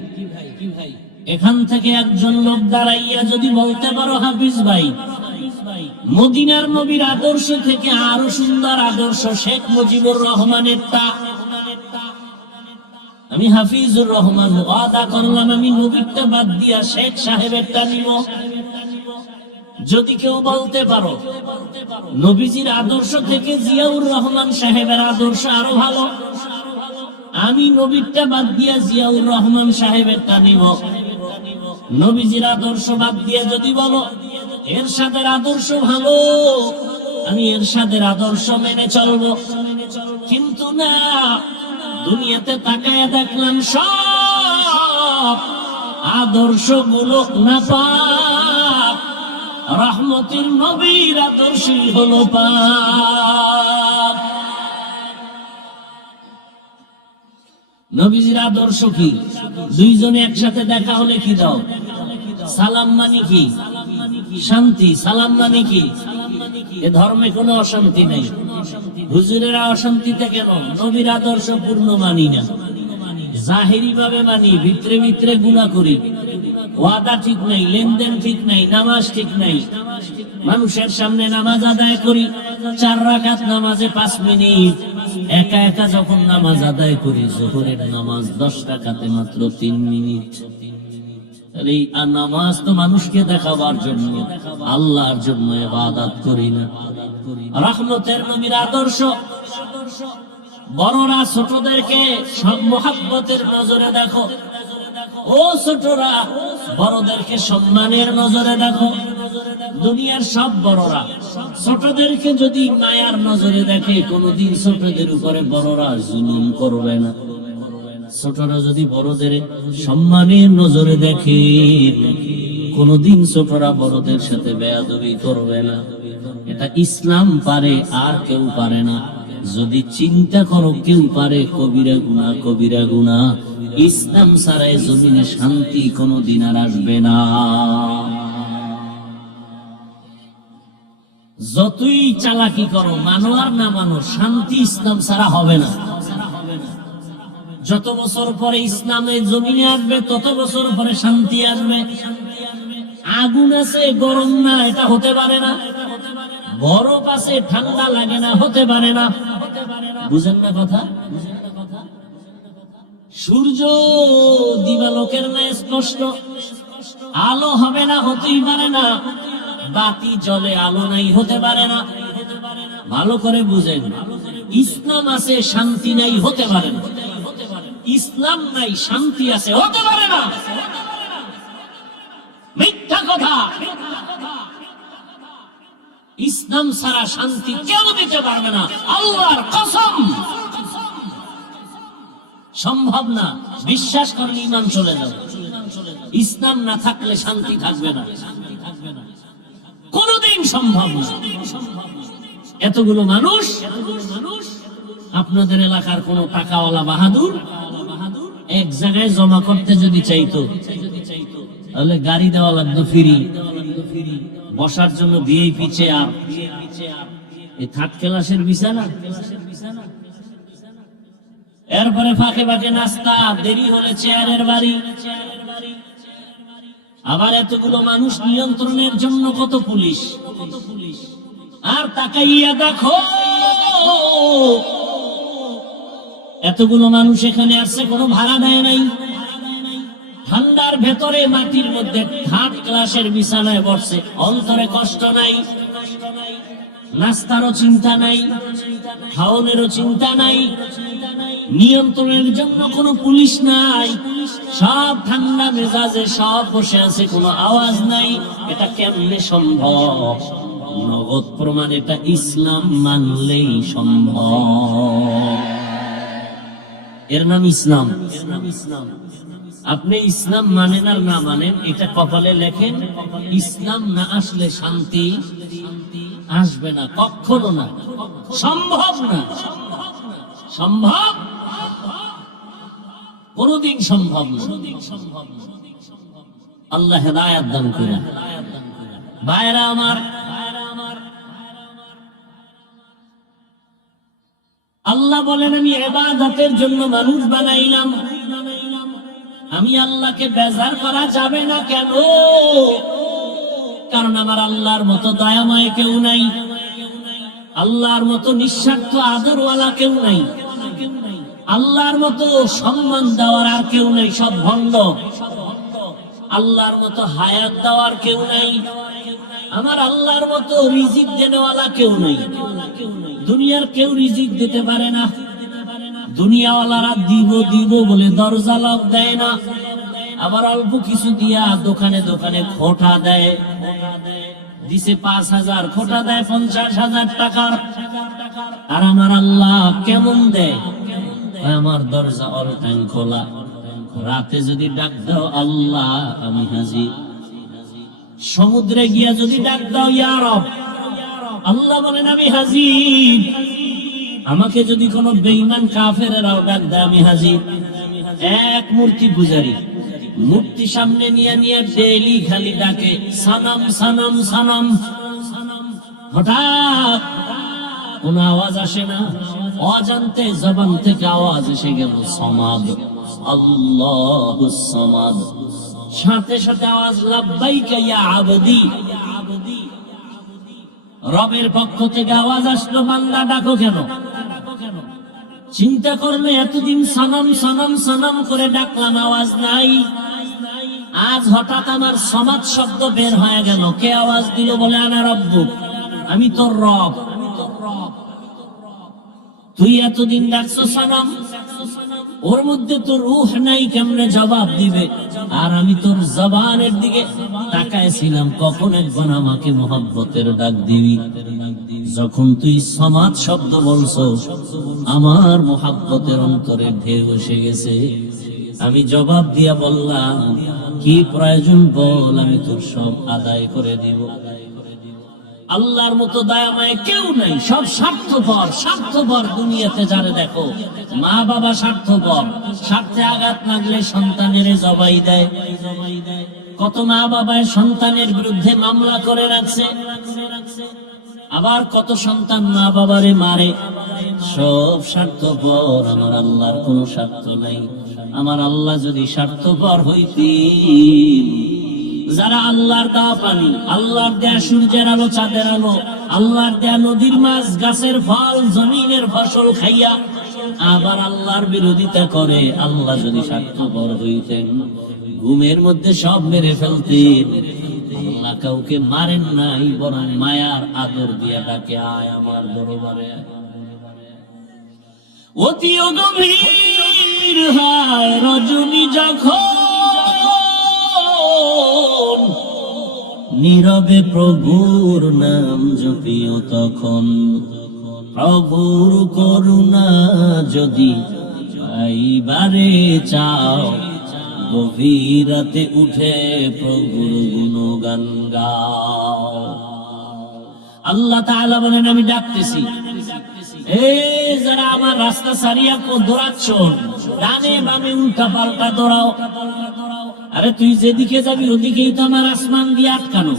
এখান থেকে একজন লোক দাঁড়াইয়া যদি বলতে পারো হাফিজ ভাই, মদিনার নবীর আদর্শ থেকে আরো সুন্দর আদর্শ শেখ মুজিবুর রহমানেরটা, আমি হাফিজুর রহমান ওয়াদা করলাম আমি নবীরটা বাদ দিয়া শেখ সাহেবেরটা নিব। যদি কেউ বলতে পারো নবীজির আদর্শ থেকে জিয়াউর রহমান সাহেবের আদর্শ আরো ভালো, আমি নবীরটা বাদ দিয়া জিয়াউর রহমান সাহেবেরটা নিব। নবীজির আদর্শ বাদ দিয়া যদি বলো এরশাদের আদর্শ ভালো, আমি এরশাদের আদর্শ মেনে চলবো। কিন্তু না, দুনিয়াতে তাকায় দেখলাম সব আদর্শগুলো নাপাক, রহমতের নবীর আদর্শই হলো পাক। নবীজির আদর্শ কি? দুইজনে একসাথে দেখা হলে কি দাও? সালাম মানে কি? শান্তি। সালাম মানে কি? এ ধর্মে কোনো অশান্তি নেই। হুজুরেরা অশান্তিতে কেন? নবীর আদর্শ পূর্ণ মানি না, জাহেরি ভাবে মানি, ভিতরে ভিতরে গুনাহ করি, ওয়াদা ঠিক নাই, লেনদেন ঠিক নাই, নামাজ ঠিক নাই। মানুষের সামনে নামাজ আদায় করি 4 রাকাত নামাজে 5 মিনিট, একা একা যখন নামাজ আদায় করি যোহরের নামাজ 10 রাকাতে মাত্র 3 মিনিট। এই নামাজ তো মানুষকে দেখাবার জন্য, আল্লাহর জন্য ইবাদত করি না। রহমতের নবীর আদর্শ বড়রা ছোটদেরকে সব মোহাব্বতের নজরে দেখো, ও ছোটরা বড়দেরকে সম্মানের নজরে দেখো। দুনিয়ার সব বড়রা ছোটদেরকে যদি মায়ার নজরে দেখে, কোনোদিন ছোটদের উপরে বড়রা জুলুম করবে না। ছোটরা যদি বড়দের সম্মানের নজরে দেখে, কোনোদিন ছোটরা বড়দের সাথে বেয়াদবি করবে না। এটা ইসলাম পারে, আর কেউ পারে না। যদি চিন্তা করো কেউ পারে কবিরা গুনাহ, কবিরা গুনাহ। ইসলাম ছাড়াই জমিনে শান্তি কোনোদিন আর আসবে না। যতই চালাকি করো, মানো আর না মানো, শান্তি ইসলাম ছাড়া হবে না। যত বছর পরে ইসলামের জমিনে আসবে, তত বছর পরে শান্তি আসবে। আগুন আছে গরম না, এটা হতে পারে না। বরফ আছে ঠান্ডা লাগে না, হতে পারে না। বুঝেন না কথা? সূর্য দিবালোকের ন্যায় স্পষ্ট, আলো হবে না, হতেই পারে না। বাতি জ্বলে, আলো নাই, হতে পারে না। ভালো করে বুঝেন, ইসলাম আছে শান্তি নাই, হতে পারে না। ইসলাম নাই শান্তি আছে, হতে পারে না। মিথ্যা কথা। ইসলাম ছাড়া শান্তি কেউ দিতে পারবে না, আল্লাহর কসম। সম্ভব না। বিশ্বাস করেন, ঈমান চলে যাবে। ইসলাম না থাকলে শান্তি থাকবে না, কোনদিন সম্ভব না। এতগুলো মানুষ, আপনাদের এলাকার কোন টাকাওয়ালা বাহাদুর এক জায়গায় জমা করতে যদি চাইতো, তাহলে গাড়ি দেওয়া লাগতো ফ্রি, বসার জন্য ভিআইপি চেয়ার, এই থার্ড ক্লাসের বিছানা, এরপরে ফাঁকে ফাঁকে নাস্তা, দেরি হলে চেয়ারের বাড়ি। আবার এতগুলো মানুষ নিয়ন্ত্রণের জন্য কত পুলিশ। আর তাকাইয়া দেখো, এতগুলো মানুষ এখানে আসছে, কোনো ভাড়া দেয় নাই। ঠান্ডার ভেতরে মাটির মধ্যে থার্ড ক্লাসের বিছানায় বসছে, অন্তরে কষ্ট নাই, নাস্তারও চিন্তা নাই, খাওয়ানোরও চিন্তা নাই, নিয়ন্ত্রণের জন্য কোনো পুলিশ নাই। সব ঠান্ডা মেজাজে সব বসে আছে, কোনো আওয়াজ নাই। এটা কেমনে সম্ভব? নগদ প্রমাণ, এটা ইসলাম মানলেই সম্ভব। এর নাম ইসলাম। আপনি ইসলাম মানেন আর না মানেন, এটা কপালে লেখেন। ইসলাম না আসলে শান্তি আসবে না, কখনো না, সম্ভব না। সম্ভব কোনদিন সম্ভব না। আল্লাহ হেদায়েত দান করেন। ভাইরা আমার, আল্লাহ বলেন, আমি ইবাদতের জন্য মানুষ বানাইলাম। আমি আল্লাহকে বেজার করা যাবে না। কেন? কারণ আমার আল্লাহর মতো দয়াময় কেউ নাই, আল্লাহর মতো নিঃস্বার্থ আদরওয়ালা কেউ নাই, আল্লাহর মতো সম্মান দেওয়ার আর কেউ নাই, সব ভণ্ড। আল্লাহর মতো হায়াত দেওয়ার কেউ নাই, আমার আল্লাহর মতো রিজিক দেনেওয়ালা কেউ নাই। দুনিয়ার কেউ রিজিক দিতে পারে না। দুনিয়াওয়ালারা দিব দিব বলে দরজা লক দেয় না, আবার অল্প কিছু দিয়া দোকানে দোকানে খোটা দেয়। দিছে ৫,০০০, খোটা দেয় ৫০,০০০ টাকার। আর আমার আল্লাহ কেমন দেয়? আমার দরজা অল টাইম খোলা। রাতে যদি ডাক দাও, আল্লাহ আমি হাজির। সমুদ্রে গিয়া যদি ডাক দাও, ইয়া রব, আল্লাহ বলেন আমি হাজির। আমাকে যদি কোনো বেঈমান কাফেরেরাও ডাক দেয়, আমি হাজির। এক মূর্তি পূজারী, মূর্তি সামনে নিয়ে নিয়ে ডেইলি খালি ডাকে সানাম সানাম সানাম। হঠাৎ কোন আওয়াজ আসে না, অজান্তে জবান থেকে আওয়াজ এসে গেল সমাদ, আল্লাহুস সামাদ। সাথে সাথে আওয়াজ লাব্বাইকা ইয়া আবদি। রবের পক্ষ থেকে আওয়াজ আসলো, বান্দা ডাকো কেন? চিন্তা করলে এতদিন সানাম সানাম সানাম করে ডাকলাম, আওয়াজ নাই। আজ হঠাৎ আমার সমাদ শব্দ বের হয়ে গেল। কে আওয়াজ দিল? বলে আনা রব্বুক, আমি তোর রব। তুই এতদিন ডাকছো সনম, ওর মধ্যে তোর রূহ নাই, কেমনে জবাব দিবে? আর আমি তোর জবানের দিকে তাকাইছিলাম, কখন একবার আমাকে মোহাব্বতের ডাক দিবি। যখন তুই সমাদ শব্দ বলছো, আমার মোহাব্বতের অন্তরে ঢেউ এসে গেছে। আমি জবাব দিয়া বললাম, কি প্রয়োজন বল, আমি তোর সব আদায় করে দিব। আল্লাহর মতো দয়াময় কেউ নাই, সব স্বার্থপর। স্বার্থপর দুনিয়াতে যারে দেখো, মা বাবা স্বার্থপর, স্বার্থে আঘাত লাগলে সন্তানের জবাই দেয়। কত মা বাবা সন্তানের বিরুদ্ধে মামলা করে রাখছে, আবার কত সন্তান মা বাবারে মারে। সব স্বার্থপর, আমার আল্লাহর কোনো স্বার্থ নাই। আমার আল্লাহ যদি স্বার্থপর হইতেন, যারা আল্লাহর দেওয়া পানি, আল্লাহর দেয়া সূর্যের আলো, চাঁদের আলো, আল্লাহর দেয়া নদীর মাছ, গাছের ফল, জমিনের ফসল খাইয়া আবার আল্লাহর বিরোধিতা করে, আল্লাহ যদি স্বার্থপর হইতেন, ঘুমের মধ্যে সব মেরে ফেলতেন। আল্লাহ কাউকে মারেন নাই, বরং মায়ার আদর দিয়া ডাকে, আয় আমার দরবারে। অতি গভীর হয় রজনী যখন, নীরবে প্রভুর নাম জপিও তখন। প্রভুর করুণা যদি পাইবারে চাও, গভীর রাতে উঠে প্রভুর গুণগান গাও। আল্লাহ তাআলা বলেন, আমি ডাকতেছি, এই যারা আমার রাস্তা সারিয়া দৌড়াচ্ছ, ডানে বামে উল্টা পাল্টা দৌড়াও। আরে তুই যেদিকে যাবি ওদিকেই তো আমার আসমান দিয়ে আটকানো,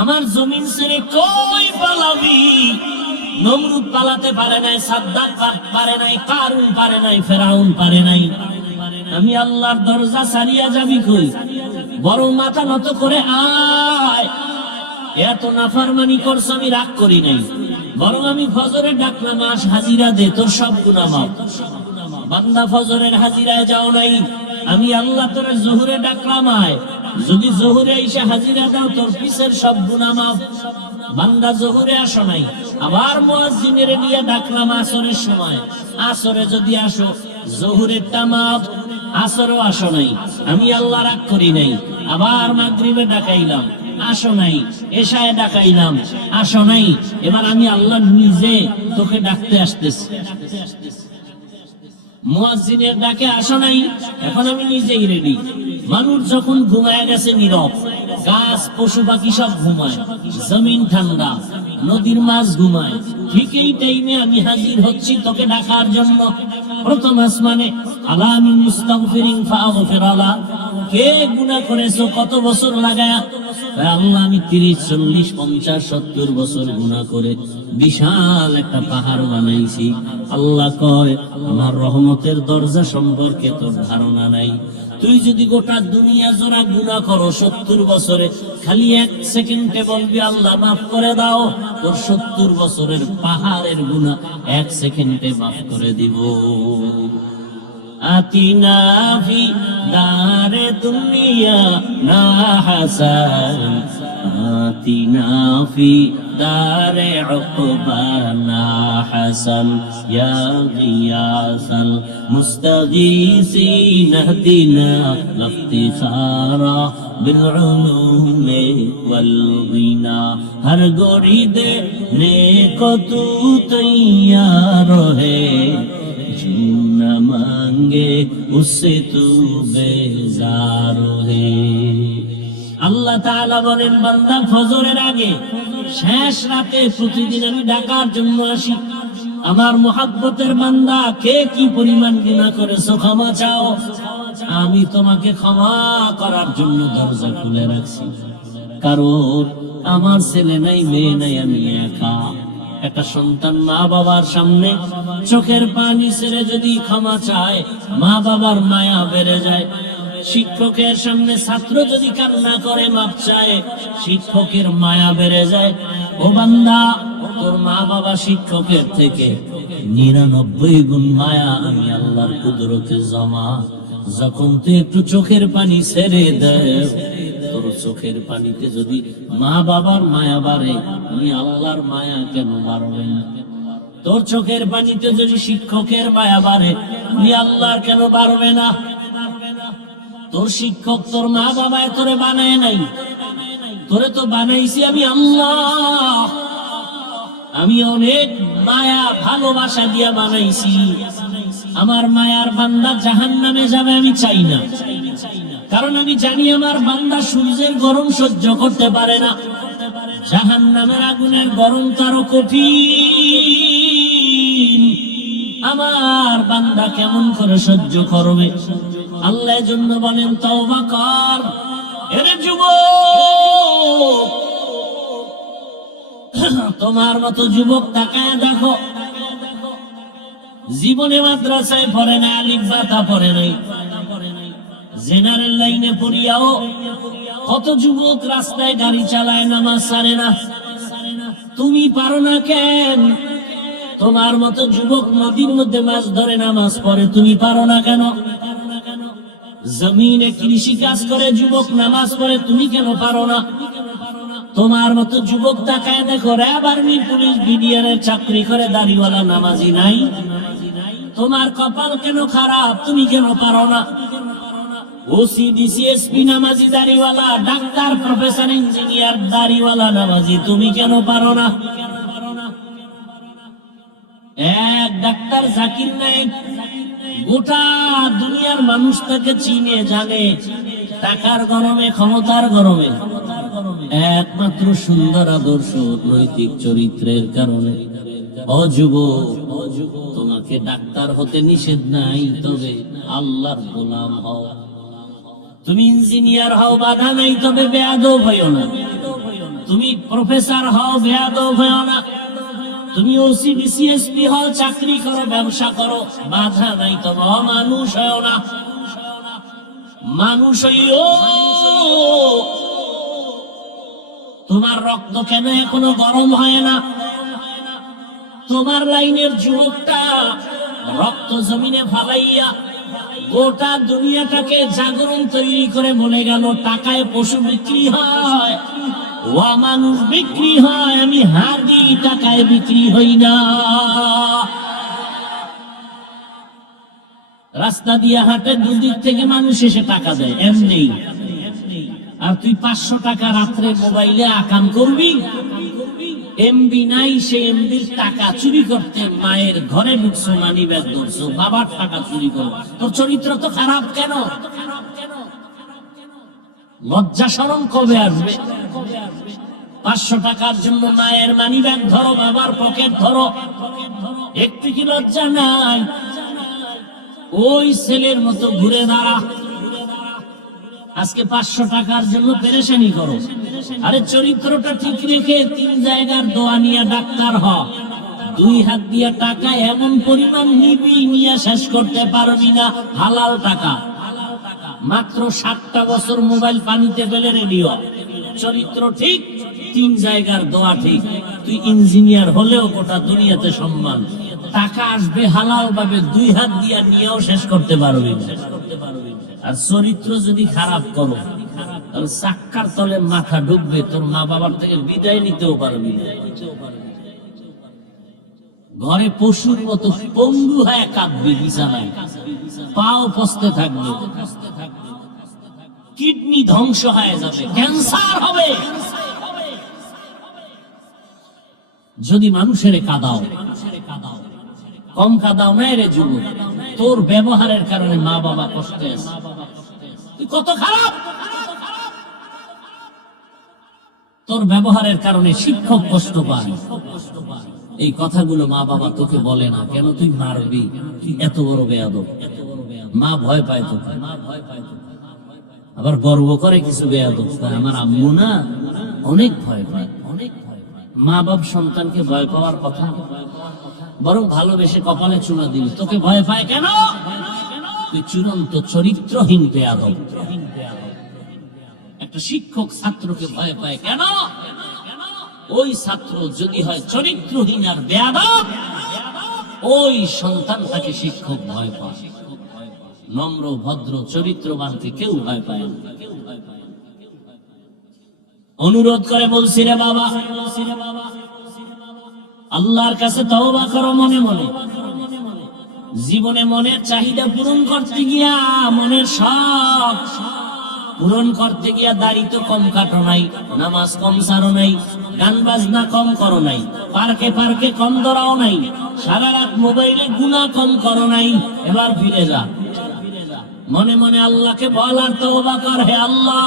আমার জমিন ছেড়ে কই পালাবি? নমরুদ পালাতে পারে নাই, সাদ্দাম পারে নাই, কারুন পারে নাই, ফেরাউন পারে নাই। আমি আল্লাহর দরজা সারিয়া যাবি কই? বরং মাথা নত করে আয়। এত নাফরমানি করছ, আমি রাগ করি নাই, বরং আমি ফজরে ডাকলাম, আস হাজিরা দে, তোর সব গুনাহ মাফ। বান্দা ফজরের হাজিরায় যাও নাই, আমি আল্লাহ তোর জোহরে ডাকলাম, আয়। যদি জোহরে এসে হাজিরা দাও, তোর পিছের সব গুনাহ মাফ। বান্দা জোহরে আসো নাই, আবার মুয়াজ্জিনের নিয়ে ডাকলাম আসরের সময়, আসরে যদি আসো, জোহরেরটা মাফ, আসরও আসো নাই, আমি আল্লাহ রাগ করি নাই। আবার মাগরিবে ডাকাইলাম, আসো নাই। এশায় ডাকাইলাম, আসো নাই। এবার আমি আল্লাহ নিজে তোকে ডাকতে আসতেছি। মুয়াজ্জিনের ডাকে আসো নাই, এখন আমি নিজেই রেডি। মানুষ যখন ঘুমায় গেছে নীরব, গাছ পশু পাখি সব ঘুমায়, জমিন ঠান্ডা, নদীর মাছ ঘুমায়, ঠিক এই টাইমে আমি হাজির হচ্ছি তোকে ডাকার জন্য। প্রথম আসমানে, আলা মিন মুস্তাগফিরিন ফাগফির আলা, কে গুনাহ করেছো কত বছর লাগায়া? আল্লাহ, আমি 30, 40, 50, 70 বছর গুনাহ করে বিশাল একটা পাহাড় বানাইছি। আল্লাহ কয়, আমার রহমতের দরজা সম্পর্কে তোর ধারণা নাই। তুই যদি গোটা দুনিয়া জোড়া গুনাহ করো 70 বছরে, খালি 1 সেকেন্ডে বলবি আল্লাহ মাফ করে দাও, তোর 70 বছরের পাহাড়ের গুনাহ 1 সেকেন্ডে মাফ করে দিব। আতিনা ফি দারে দুনিয়া না হাসান, আতিনা ফি দারে উকবানা হাসান, ইয়া গিয়াসাল মুস্তাগীসিন ইহদিনা লিফতিখারা বিল উলুমি ওয়াল গিনা। হর গোরি দে নেকো তু তৈয়ার হে, न मांगे उससे तू बेजार है। আল্লাহ তাআলা বলেন, বান্দা ফজরের আগে শেষ রাতে প্রতিদিন আমি ডাকার জন্য আসি। আমার মুহাব্বতের বান্দা, কে কি পরিমাণ গুনাহ করেছো ক্ষমা চাও, আমি তোমাকে ক্ষমা করার জন্য দরজা খুলে রাখছি। কারণ আমার ছেলে নাই, মেয়ে নাই, আমি একা। একটা সন্তান মা বাবার সামনে চোখের পানি ছেড়ে যদি ক্ষমা চায়, মা বাবার মায়া বেড়ে যায়। শিক্ষকের সামনে ছাত্র যদি কান্না করে মাপ চায়, শিক্ষকের মায়া বেড়ে যায়। ও বান্দা, তোর মা বাবা শিক্ষকের থেকে 99 গুণ মায়া আমি আল্লাহর কুদরতে জমা। যখন তুই একটু চোখের পানি ছেড়ে দেয়, তোর চোখের পানিতে যদি মা বাবার মায়া বাড়ে, আমি আল্লাহর মায়া কেন বাড়বে না? তোর চোখের পানিতে যদি শিক্ষকের মায়া বাড়ে, তুমি আল্লাহর কেন পারবে না? তোর শিক্ষক তোর মা বাবায় তোরে বানায় নাই, তোরে তো বানাইছি আমি আল্লাহ। আমি অনেক মায়া ভালোবাসা দিয়া বানাইছি। আমার মায়ার বান্দা জাহান্নামে যাবে আমি চাই না, কারণ আমি জানি আমার বান্দা সূর্যের গরম সহ্য করতে পারে না। জাহান্নামের আগুনের গরম তারও কঠিন। আমার বান্দা কেমন করে সহ্য করবে? আল্লাহ জন্য বলেন তওবা কর। এরে যুবক, তোমার মতো যুবক তাকায় দেখো, জীবনে মাদ্রাসায় পড়ে না, আলিফ বাতা পড়ে নাই, জেনারেল লাইনে পড়িয়াও কত যুবক রাস্তায় গাড়ি চালায়, নামাজ ছাড়ে না। তুমি পারো না কেন? তোমার মতো যুবক নদীর মধ্যে মাছ ধরে নামাজ পড়ে, তুমি পারো না কেন? জমিনে কৃষি কাজ করে যুবক নামাজ পড়ে, তুমি কেন পারো না? তোমার মতো যুবক তাকায় দেখো, র্যাব আর্মি পুলিশ বিডিআরের চাকরি করে দাড়িওয়ালা নামাজি নাই। তোমার কপাল কেন খারাপ? তুমি কেন পারো না? ওসি ডিসিএসপি নামাজি দাড়িওয়ালা, ডাক্তার প্রফেসর ইঞ্জিনিয়ার দাড়িওয়ালা নামাজি, তুমি কেন পারো না? এক ডাক্তার জাকির নায়েক গোটা দুনিয়ার মানুষ তাকে চিনে জানে, টাকার গরমে, ক্ষমতার গরমে, একমাত্র সুন্দর আদর্শ নৈতিক চরিত্রের কারণে। অযুবক, তোমাকে ডাক্তার হতে নিষেধ নাই, তবে আল্লাহর গোলাম হও। তুমি ইঞ্জিনিয়ার হও, বাধা নাই, তবে বেয়াদব হইও না। তুমি প্রফেসর হও, বেয়াদব হইও না। তুমি ওসি ডিসিএসপি হও, চাকরি করো, ব্যবসা করো, বাধা নাই, তবে অমানুষ হইও না। মানুষ হইও। তোমার রক্ত কেন এখনো গরম হয় না? তোমার লাইনের যুবকটা রক্ত জমিনে ফালাইয়া গোটা দুনিয়াটাকে জাগরণ তৈরি করে বলে গেল, টাকায় পশু বিক্রি হয়, ও মানুষ বিক্রি হয়, আমি হাড়ি টাকায় বিক্রি হই না। রাস্তা দিয়ে হাঁটে, দুদিক থেকে মানুষ এসে টাকা দেয় এমনি, আর তুই 500 টাকা রাত্রে মোবাইলে আকাম করবি। এমবি নাই, সে এমবির টাকা চুরি করতে মায়ের ঘরে ঢুকছো, মানি ব্যাগ ধরছো, বাবার টাকা চুরি করো। তোর চরিত্র তো খারাপ কেন? লজ্জা শরম কবে আসবে? 500 টাকার জন্য মায়ের মানি ব্যাগ ধরো, বাবার পকেট ধরো, একটু কি লজ্জা নাই? ওই ছেলের মতো ঘুরে দাঁড়া। আজকে 500 টাকার জন্য পেরেশানি করো। আরে চরিত্রটা ঠিক রেখে 3 জায়গার দোয়া নিয়ে ডাক্তার হ। 2 হাত দিয়ে টাকা এমন পরিমাণ নিবি, নিয়ে শেষ করতে পারবি না। হালাল টাকা। মাত্র 7টা বছর মোবাইল পানিতে ফেলে রেডিও। চরিত্র ঠিক, 3 জায়গার দোয়া ঠিক। তুই ইঞ্জিনিয়ার হলেও গোটা দুনিয়াতে সম্মান। টাকা আসবে হালাল ভাবে, 2 হাত দিয়ে নিয়েও শেষ করতে পারবি না। আর চরিত্র যদি খারাপ করো, তাহলে চাক্কার তলে মাথা ডুববে, তোর মা বাবার থেকে বিদায় নিতেও পারবি না। ঘরে পশুর মতো পঙ্গু হয়ে কাঁদবি, বিছানায় পাও পচতে থাকবে, কিডনি ধ্বংস হয়ে যাবে, ক্যান্সার হবে। যদি মানুষের কাঁদাও, কম কাঁদাও না রে যুবক। তোর ব্যবহারের কারণে মা বাবা কষ্টে আছে। তুই কত খারাপ! তোর ব্যবহারের কারণে শিক্ষক কষ্ট পায়। এই কথাগুলো মা বাবা তোকে বলে না কেন? তুই মারবি, তুই এত বড় বেয়াদব। মা ভয় পায় তোকে, আবার গর্ব করে কিছু বেয়াদব। আমার আম্মু না অনেক ভয় পায়, অনেক ভয় পায়। মা বাপ সন্তানকে ভয় পাওয়ার কথা, বরং ভালোবেসে কপালে চুমা দিবি। তোকে ভয় পায় কেন? তুই চূড়ান্ত চরিত্রহীন বেয়াদব। একটা শিক্ষক ছাত্রকে ভয় পায় কেন? ওই ছাত্র যদি হয় চরিত্রহীন আর বেয়াদব, ওই সন্তানটাকে শিক্ষক ভয় পায়। নম্র ভদ্র চরিত্রবানকে কেউ ভয় পায় না। অনুরোধ করে বলছি রে বাবা, আল্লাহর কাছে তওবা করো মনে মনে। জীবনে মনের চাহিদা পূরণ করতে গিয়া, মনের শখ পূরণ করতে গিয়া দাড়ি তো কম কাটো নাই, নামাজ কম ছাড়ো নাই, গান বাজনা কম করো নাই, পার্কে পার্কে কম দৌড়াও নাই, সারা রাত মোবাইলে গুনাহ কম করো নাই। এবার ফিরে যা, মনে মনে আল্লাহকে বল আর তওবা কর, হে আল্লাহ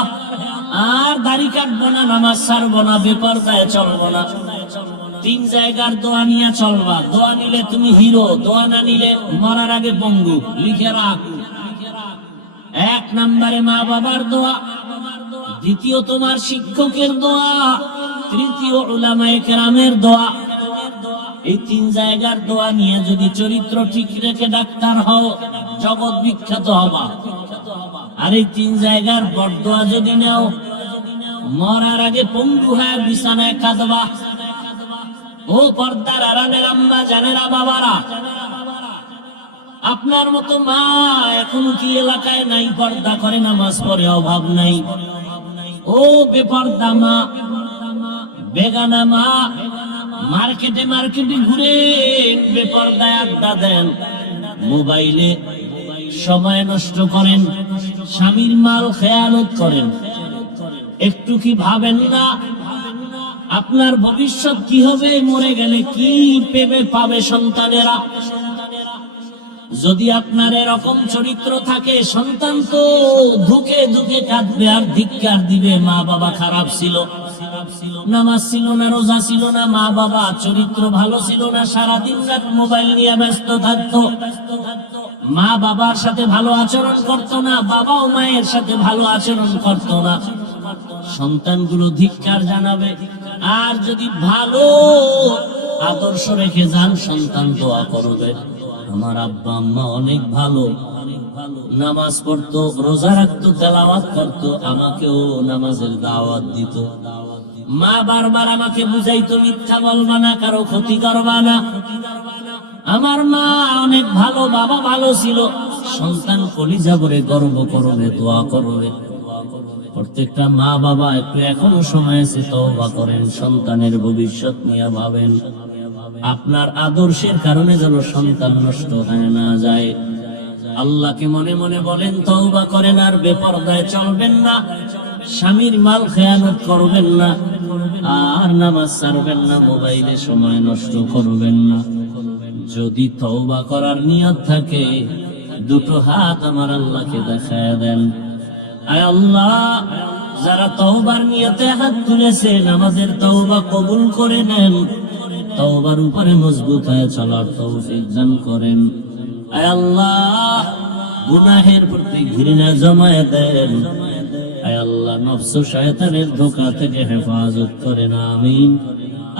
আর দাড়ি কাটবো না, নামাজ ছাড়বো না, বেপরদায় চলবো না। 3 জায়গার দোয়া নিয়ে চলবা। দোয়া নিলে তুমি হিরো, দোয়া না নিলে মরার আগে পঙ্গু। লিখে রাখ। 1 নম্বরে মা বাবার দোয়া, দ্বিতীয় তোমার শিক্ষকের দোয়া, তৃতীয় উলামায়ে কেরামের দোয়া। এই 3 জায়গার দোয়া নিয়ে যদি চরিত্র ঠিক রেখে ডাক্তার হও, জগৎ বিখ্যাত হবা। আর এই 3 জায়গার বরদোয়া যদি নাও, মরার আগে পঙ্গু হয়ে বিছানায় কাঁদবা। ও পর্দার আড়ালের আম্মা জানেরা, বাবারা, আপনার মতো মা এখন কি এলাকায় নাই? পর্দা করে নামাজ পড়ে, অভাব নাই। ও বেপর্দা মা, বেগানা মা, মার্কেটে মার্কেটে ঘুরে বেপর্দায় আড্ডা দেন, মোবাইলে সময় নষ্ট করেন, স্বামীর মাল খেয়ানত করেন। একটু কি ভাবেন না আপনার ভবিষ্যৎ কি হবে? মরে গেলে কি পাবে সন্তানেরা? যদি আপনার এরকম চরিত্র থাকে, সন্তান তো ধুকে ধুকে কাঁদবে আর ধিক্কার দিবে, মা বাবা খারাপ ছিল, নামাজ ছিল না, রোজা ছিল না, মা বাবা চরিত্র ভালো ছিল না, সারাদিন রাত মোবাইল নিয়ে ব্যস্ত থাকতো, মা বাবার সাথে ভালো আচরণ করতো না, বাবাও মায়ের সাথে ভালো আচরণ করতো না। সন্তানগুলো ধিক্কার জানাবে। আর যদি ভালো আদর্শ রেখে যান, সন্তান দোয়া করবে, আমার আব্বা আম্মা অনেক ভালো, নামাজ পড়তো, রোজা রাখতো, তেলাওয়াত করতো, আমাকেও নামাজের দাওয়াত দিত। মা বারবার আমাকে বুঝাইতো, মিথ্যা বলবা না, কারো ক্ষতি করবা না। আমার মা অনেক ভালো, বাবা ভালো ছিল। সন্তান কলিজা ভরে গর্ব করবে, দোয়া করবে। প্রত্যেকটা মা বাবা একটু এখনো সময় আছে, তওবা করেন, সন্তানের ভবিষ্যৎ নিয়ে ভাবেন। আপনার আদর্শের কারণে যেন সন্তান নষ্ট হয়ে না যায়। আল্লাহকে মনে মনে বলেন, তওবা করেন, আর বেপরদায় চলবেন না, স্বামীর মাল খেয়ানত করবেন না, আর নামাজ ছাড়বেন না, মোবাইলে সময় নষ্ট করবেন না। যদি তওবা করার নিয়ত থাকে, দুটো হাত আমার আল্লাহকে দেখায় দেন। আয় আল্লাহ, যারা তওবার নিয়তে হাত তুলেছেন, আমাদের তওবা কবুল করে নেন, তওবার উপরে মজবুত হয়ে চলার তৌফিক দান করেন। আয় আল্লাহ, গুনাহের প্রতি ঘৃণা জমায়ে দেন। আয় আল্লাহ, নফস ও শয়তানের ধোঁকা থেকে হেফাজত করেন। আমিন।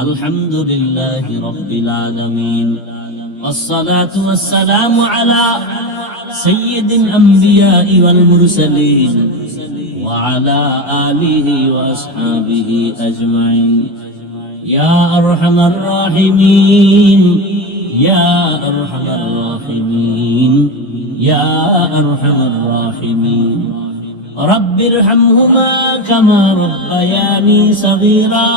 আলহামদুলিল্লাহি রাব্বিল আলামিন। والصلاة والسلام على سيد الأنبياء والمرسلين وعلى آله وأصحابه أجمعين. يا أرحم الراحمين، يا أرحم الراحمين، يا أرحم الراحمين. رب ارحمهما كما ربياني صغيرا.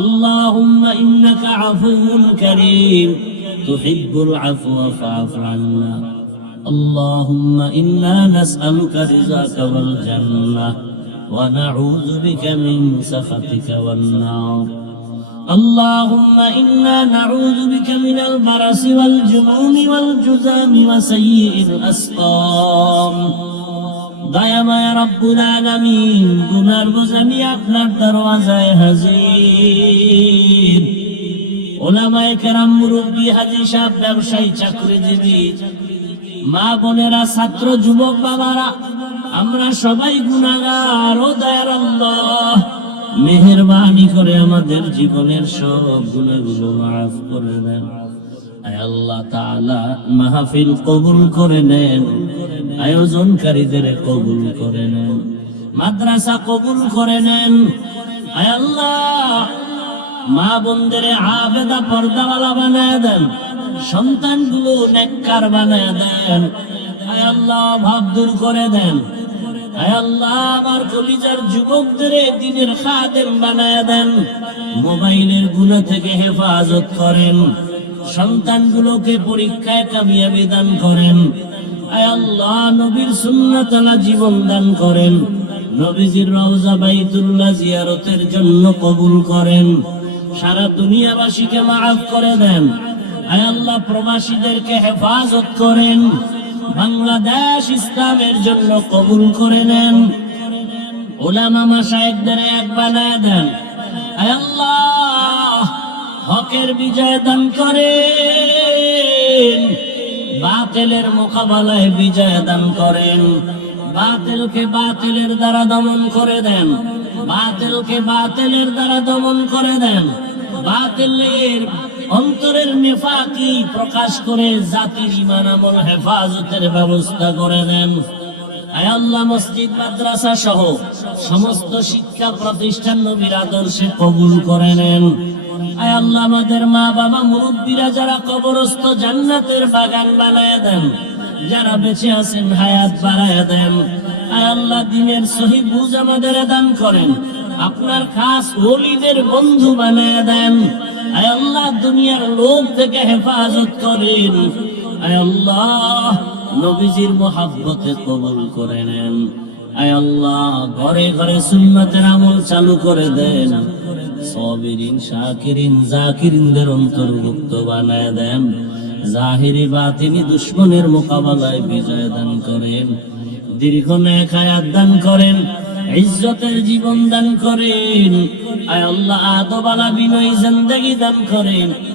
اللهم إنك عفو كريم تحب العفو فاعف عنا. اللهم إنا نسألك رضاك والجنة ونعوذ بك من سخطك والنار. اللهم إنا نعوذ بك من البرص والجنون والجذام وسيء الأسقام. দয়াময় রব্বুল আলামিন, গুনার বোঝা নিয়ে আপনার দরওয়াজায় হাজির। উলামায়ে কেরাম, মুরব্বী, হাজী সাহেব, ব্যবসায়ী, চাকরিজীবী, মা বোনেরা, ছাত্র, যুবক, বাবারা, আমরা সবাই গুনাহগার। ও দয়ার আল্লাহ, মেহেরবানি করে আমাদের জীবনের সব গুনাহগুলো মাফ করে দেন। আয় আল্লাহ তাআলা, মাহফিল কবুল করে নেন, আয়োজনকারীদের কবুল করে নেন, মাদ্রাসা কবুল করে নেন। আয় আল্লাহ, মা বোনদের আবেদা পর্দাওয়ালা বানায় দেন, সন্তানগুলো নেককার বানায় দেন। আয় আল্লাহ, ভাব দূর করে দেন। আয় আল্লাহ আমার কলিজার যুবকদের দ্বীনের খাদেম বানায় দেন, মোবাইলের গুনাহ থেকে হেফাজত করেন, সন্তানগুলোকে পরীক্ষায় কামিয়াবি দান করেন। আয় আল্লাহ নবীর সুন্নাত আলা জীবন দান করেন, নবীজির রওজা বাইতুল্লাহ জিয়ারতের জন্য কবুল করেন। সারা দুনিয়াবাসীকে মাফ করে দেন। আয় আল্লাহ প্রবাসীদেরকে হেফাজত করেন, বাংলাদেশ ইসলামের জন্য কবুল করে নেন। উলামা মাশায়েখদের এক বানায় দেন। আয় আল্লাহ হকের বিজয় দান করেন, বাতিলের মোকাবেলায় বিজয় দান করেন। বাতিলকে বাতিলের দ্বারা দমন করে দেন, বাতিলকে বাতিলের দ্বারা দমন করে দেন। বাতিলের অন্তরের নিফাকি প্রকাশ করে জাতির ঈমান আমল হেফাজতের ব্যবস্থা করে দেন। আয় আল্লাহ মসজিদ মাদ্রাসা সহ সমস্ত শিক্ষা প্রতিষ্ঠান নবীর আদর্শে কবুল করে নেন। আয় আল্লাহ আমাদের মা বাবা মুরব্বীরা যারা কবরস্থ জান্নাতের বাগান বানায় দেন, যারা বেঁচে আছেন হায়াত বাড়ায় দেন। আয় আল্লাহ দ্বীনের সহি বুঝ আমাদের দান করেন, আপনার খাস ওলিদের বন্ধু বানায় দেন। আয় আল্লাহ দুনিয়ার লোক থেকে হেফাজত করেন। আয় আল্লাহ নবীজির মুহাব্বতে কবুল করে নেন। আয় আল্লাহ ঘরে ঘরে সুন্নাতের আমল চালু করে দেন, সাবিরিন শাকিরিন জাকিরিনদের অন্তর্ভুক্ত বানায় দেন। জাহিরি বাতিনি দুশমনের মোকাবেলায় বিজয় দান করেন, দীর্ঘ নেক হায়াত দান করেন, ইজ্জতের জীবন দান করেন। আয় আল্লাহ আদব আলা বিনয়ী জিন্দেগি দান করেন।